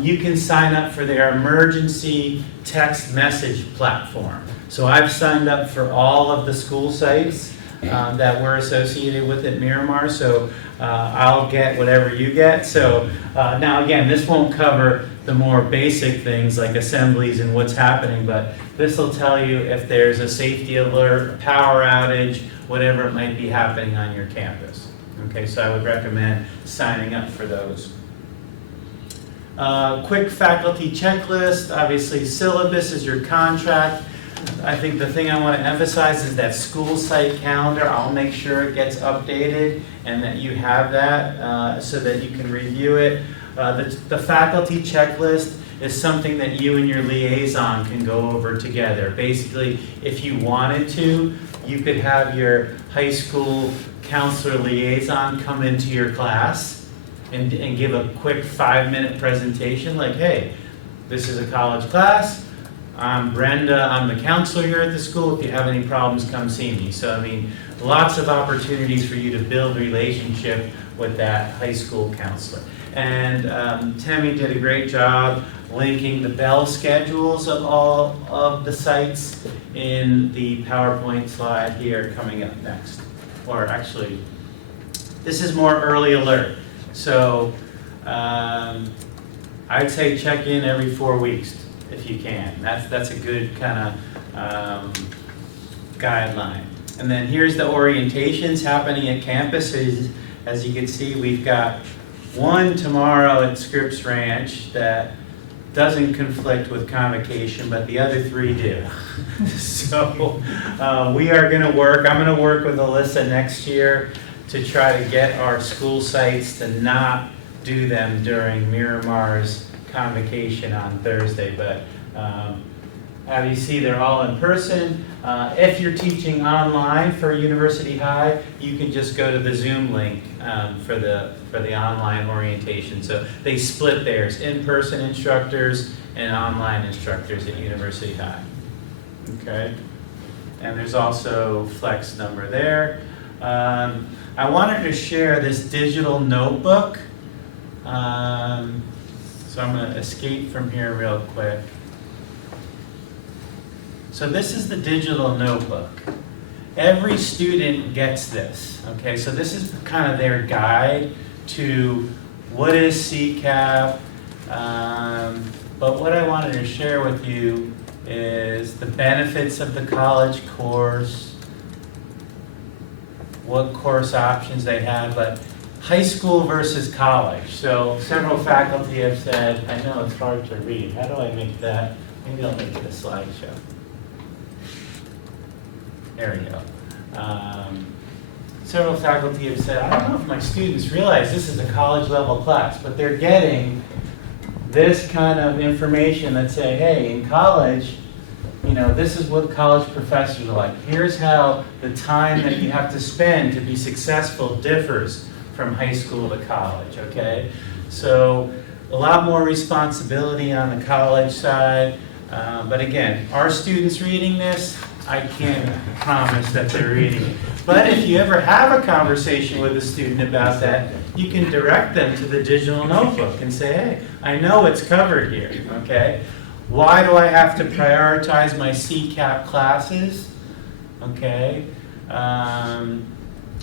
you can sign up for their emergency text message platform. So I've signed up for all of the school sites that we're associated with at Miramar, so I'll get whatever you get. So now again, this won't cover the more basic things like assemblies and what's happening, but this will tell you if there's a safety alert, a power outage, whatever it might be happening on your campus. Okay, so I would recommend signing up for those. Quick faculty checklist, obviously syllabus is your contract. I think the thing I want to emphasize is that school site calendar. I'll make sure it gets updated and that you have that so that you can review it. The faculty checklist is something that you and your liaison can go over together. Basically, if you wanted to, you could have your high school counselor liaison come into your class and give a quick 5-minute presentation like, hey, this is a college class. I'm Brenda, I'm the counselor here at the school. If you have any problems, come see me. So, I mean, lots of opportunities for you to build relationship with that high school counselor. And Tammy did a great job linking the bell schedules of all of the sites in the PowerPoint slide here coming up next. Or actually, this is more early alert. So I'd say check in every 4 weeks if you can. That's a good kind of guideline. And then here's the orientations happening at campus. As you can see, we've got one tomorrow at Scripps Ranch that doesn't conflict with convocation, but the other 3 do. So we are going to work. I'm going to work with Alyssa next year to try to get our school sites to not do them during Miramar's convocation on Thursday. But as you see, they're all in person. If you're teaching online for University High, you can just go to the Zoom link for the online orientation. So they split theirs, in-person instructors and online instructors at University High. Okay, and there's also flex number there. I wanted to share this digital notebook. So I'm going to escape from here real quick. So this is the digital notebook. Every student gets this, okay? So this is kind of their guide to what is CCAP, but what I wanted to share with you is the benefits of the college course, what course options they have, but high school versus college. So several faculty have said, I know it's hard to read. How do I make that? Maybe I'll make it a slideshow. There we go. Several faculty have said, I don't know if my students realize this is a college level class, but they're getting this kind of information that say, hey, in college, you know, this is what college professors are like. Here's how the time that you have to spend to be successful differs from high school to college, okay? So a lot more responsibility on the college side. But again, are students reading this? I can't promise that they're reading it. But if you ever have a conversation with a student about that, you can direct them to the digital notebook and say, hey, I know it's covered here, okay? Why do I have to prioritize my CCAP classes? Okay.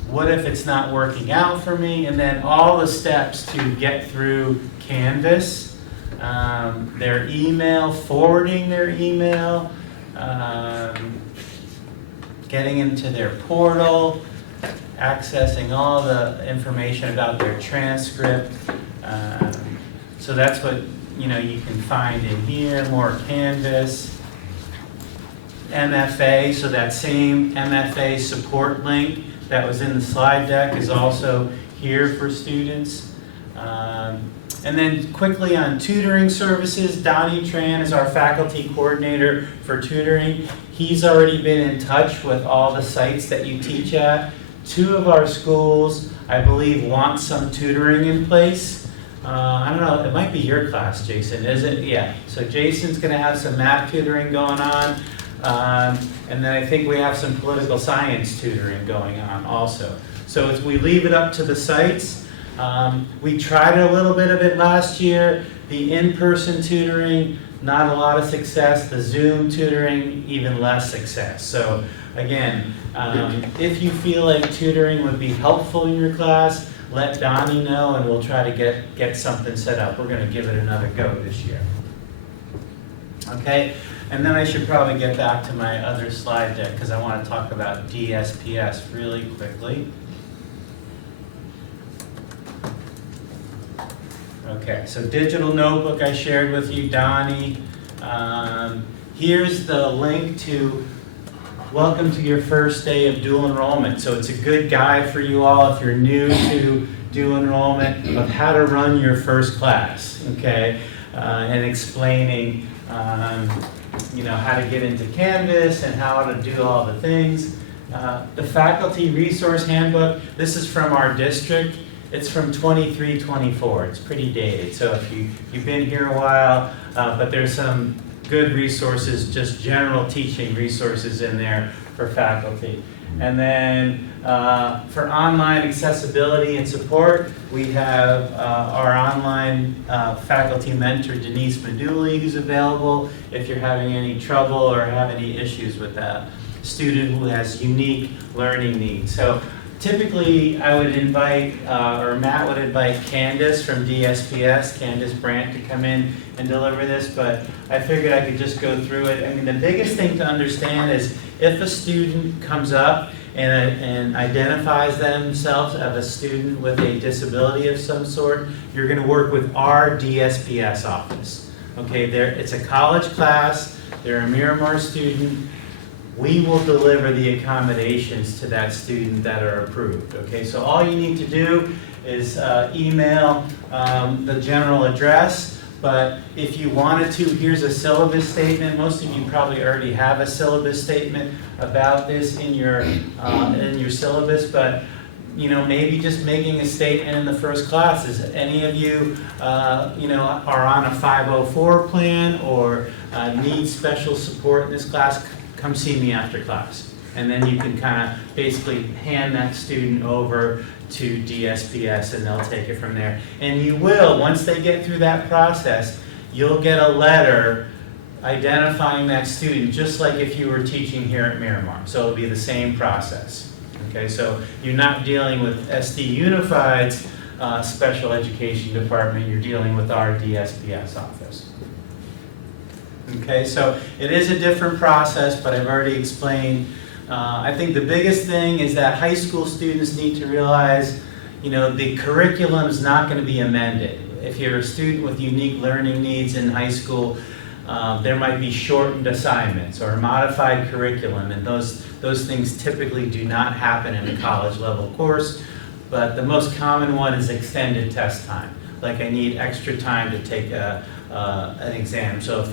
What if it's not working out for me? And then all the steps to get through Canvas, their email, forwarding their email, getting into their portal, accessing all the information about their transcript. So that's what you can find in here, more Canvas. MFA, so that same MFA support link that was in the slide deck is also here for students. And then quickly on tutoring services, Donnie Tran is our faculty coordinator for tutoring. He's already been in touch with all the sites that you teach at. 2 of our schools, I believe, want some tutoring in place. I don't know, it might be your class, Jason, is it? Yeah, so Jason's gonna have some math tutoring going on. And then I think we have some political science tutoring going on also. So as we leave it up to the sites, we tried a little bit of it last year. The in-person tutoring, not a lot of success. The Zoom tutoring, even less success. So again, if you feel like tutoring would be helpful in your class, let Donnie know and we'll try to get something set up. We're going to give it another go this year. Okay, and then I should probably get back to my other slide deck because I want to talk about DSPS really quickly. Okay, so digital notebook I shared with you, Donnie. Here's the link to welcome to your first day of dual enrollment. So it's a good guide for you all if you're new to dual enrollment of how to run your first class, okay? And explaining, how to get into Canvas and how to do all the things. The faculty resource handbook, this is from our district. It's from 23-24. It's pretty dated. So if you've been here a while, but there's some good resources, just general teaching resources in there for faculty. And then for online accessibility and support, we have our online faculty mentor, Denise Meduli, who's available if you're having any trouble or have any issues with that student who has unique learning needs. So typically, I would invite, or Matt would invite Candace from DSPS, Candace Brandt, to come in and deliver this, but I figured I could just go through it. I mean, the biggest thing to understand is if a student comes up and identifies themselves as a student with a disability of some sort, you're going to work with our DSPS office. Okay, it's a college class, they're a Miramar student. We will deliver the accommodations to that student that are approved. Okay, so all you need to do is email the general address, but if you wanted to, here's a syllabus statement. Most of you probably already have a syllabus statement about this in your syllabus, but maybe just making a statement in the first class is any of you, are on a 504 plan or need special support in this class, come see me after class. And then you can kind of basically hand that student over to DSPS and they'll take it from there. And you will, once they get through that process, you'll get a letter identifying that student just like if you were teaching here at Miramar. So it'll be the same process. Okay, so you're not dealing with SD Unified's special education department, you're dealing with our DSPS office. Okay, so it is a different process, but I've already explained. I think the biggest thing is that high school students need to realize, the curriculum is not going to be amended. If you're a student with unique learning needs in high school, there might be shortened assignments or a modified curriculum, and those things typically do not happen in a college level course, but the most common one is extended test time. Like I need extra time to take an exam. So if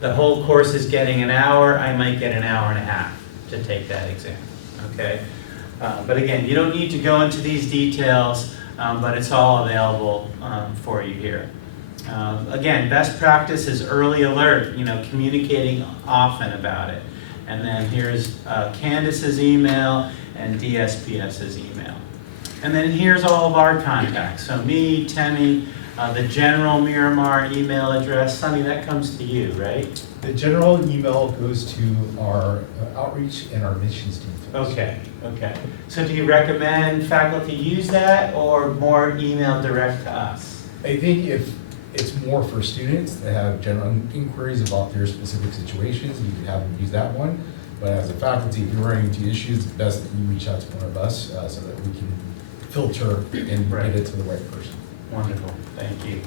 the whole course is getting an hour, I might get an hour and a half to take that exam, okay? But again, you don't need to go into these details, but it's all available for you here. Again, best practice is early alert, communicating often about it. And then here's Candace's email and DSPS's email. And then here's all of our contacts. So me, Temi, the general Miramar email address. Sunny, that comes to you, right? The general email goes to our outreach and our admissions team. Okay. So do you recommend faculty use that or more email direct to us? I think if it's more for students that have general inquiries about their specific situations, you could have them use that one. But as a faculty, if you're running into issues, it's best that you reach out to one of us so that we can filter and get it to the right person. Wonderful, thank you.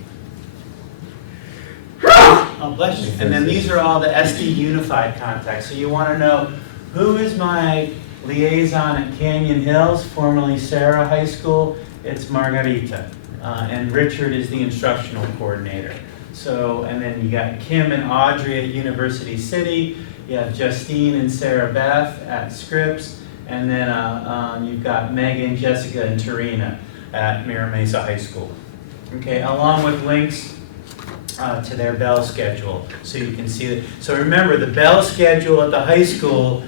Oh, bless you. And then these are all the SD Unified contacts. So you want to know who is my liaison at Canyon Hills, formerly Sarah High School? It's Margarita. And Richard is the instructional coordinator. So, and then you got Kim and Audrey at University City. You have Justine and Sarah Beth at Scripps. And then you've got Megan, Jessica, and Tarina at Mira Mesa High School. Okay, along with links to their bell schedule, so you can see it. So remember, the bell schedule at the high school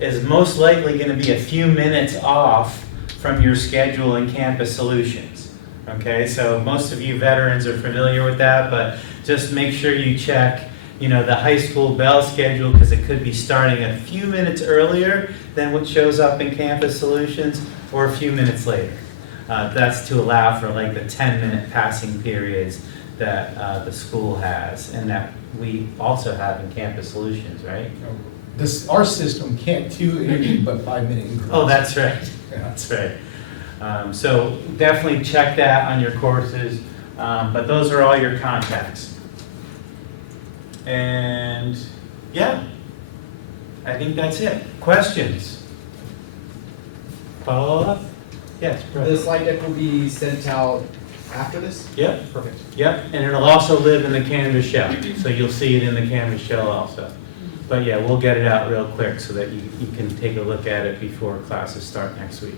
is most likely going to be a few minutes off from your schedule in Campus Solutions. Okay, so most of you veterans are familiar with that, but just make sure you check, the high school bell schedule, because it could be starting a few minutes earlier than what shows up in Campus Solutions, or a few minutes later. That's to allow for like the 10-minute passing periods that the school has, and that we also have in Campus Solutions, right? Our system can't do anything but 5-minute increments. Oh, that's right. Yeah. That's right. So definitely check that on your courses, but those are all your contacts. And yeah, I think that's it. Questions? Follow up? Yes, The Brett. slide deck will be sent out after this? Yep, Perfect. yep, and it'll also live in the Canvas shell, so you'll see it in the Canvas shell also. But yeah, we'll get it out real quick so that you can take a look at it before classes start next week.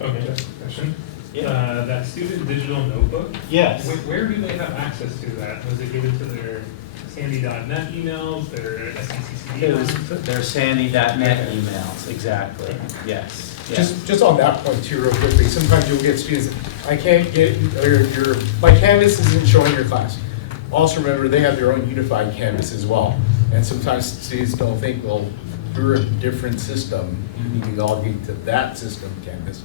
Okay, question. Yeah. That student digital notebook, Yes. where do they have access to that? Was it given to their sandy.net emails, their SECCD It was ones? their sandy.net emails, exactly, yes. Yeah. Just on that point too, real quickly, sometimes you'll get students, I can't get, or my Canvas isn't showing your class. Also remember, they have their own unified Canvas as well. And sometimes students don't think, well, we're a different system, you need to log into that system, Canvas.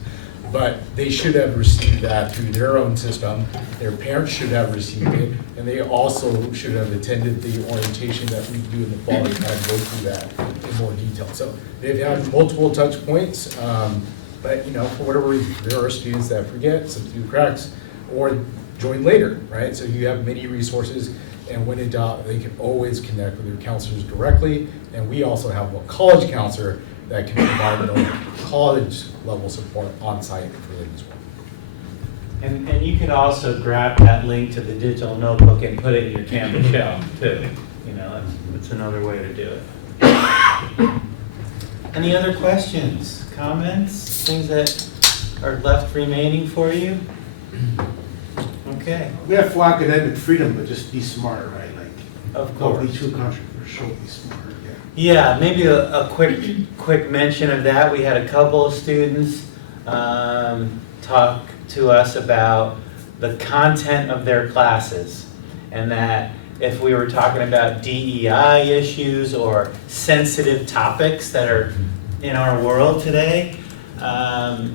But they should have received that through their own system, their parents should have received it, and they also should have attended the orientation that we do in the fall to kind of go through that in more detail. So they've had multiple touch points, but for whatever reason, there are students that forget, slip through the cracks, or join later, right? So you have many resources, and when in doubt, they can always connect with their counselors directly, and we also have a college counselor that can provide college level support on site for them as well. And you can also grab that link to the digital notebook and put it in your Canvas shell too. That's another way to do it. Any other questions, comments, things that are left remaining for you? Okay, We have full academic freedom, but just be smart, right? of Don't be course. too controversial, be smart, yeah. Yeah, maybe a quick mention of that. We had a couple of students talk to us about the content of their classes, and that if we were talking about DEI issues or sensitive topics that are in our world today,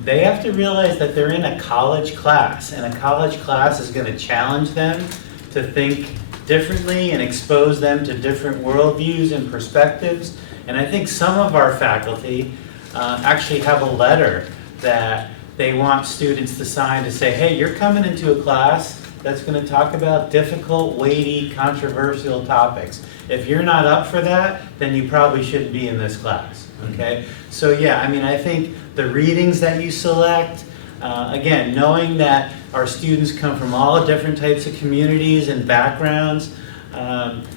they have to realize that they're in a college class, and a college class is going to challenge them to think differently and expose them to different worldviews and perspectives. And I think some of our faculty actually have a letter that they want students to sign to say, hey, you're coming into a class that's going to talk about difficult, weighty, controversial topics. If you're not up for that, then you probably shouldn't be in this class, okay? So yeah, I think the readings that you select, again, knowing that our students come from all different types of communities and backgrounds,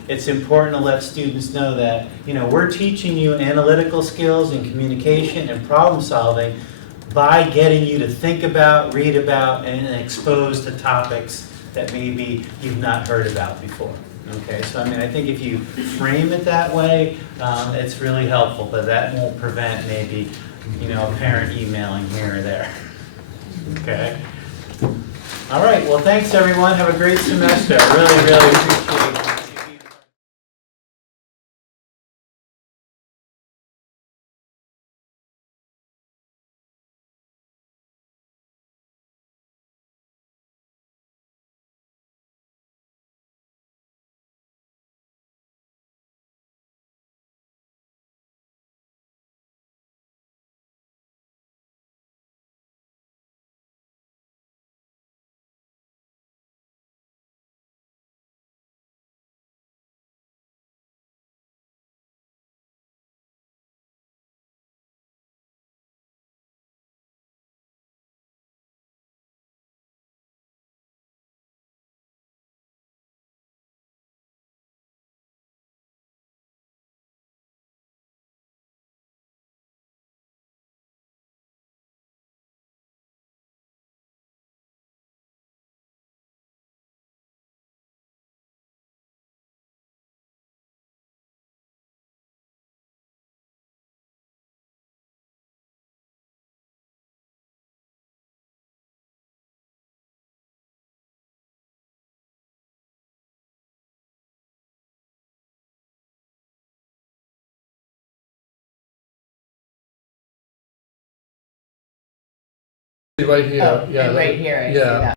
it's important to let students know that, we're teaching you analytical skills and communication and problem solving by getting you to think about, read about, and expose to topics that maybe you've not heard about before. Okay, so I mean, I think if you frame it that way, it's really helpful, but that won't prevent maybe, a parent emailing here or there. Okay? All right, well, thanks everyone. Have a great semester. I really, really appreciate it. Right here, Oh, and right here, I see that.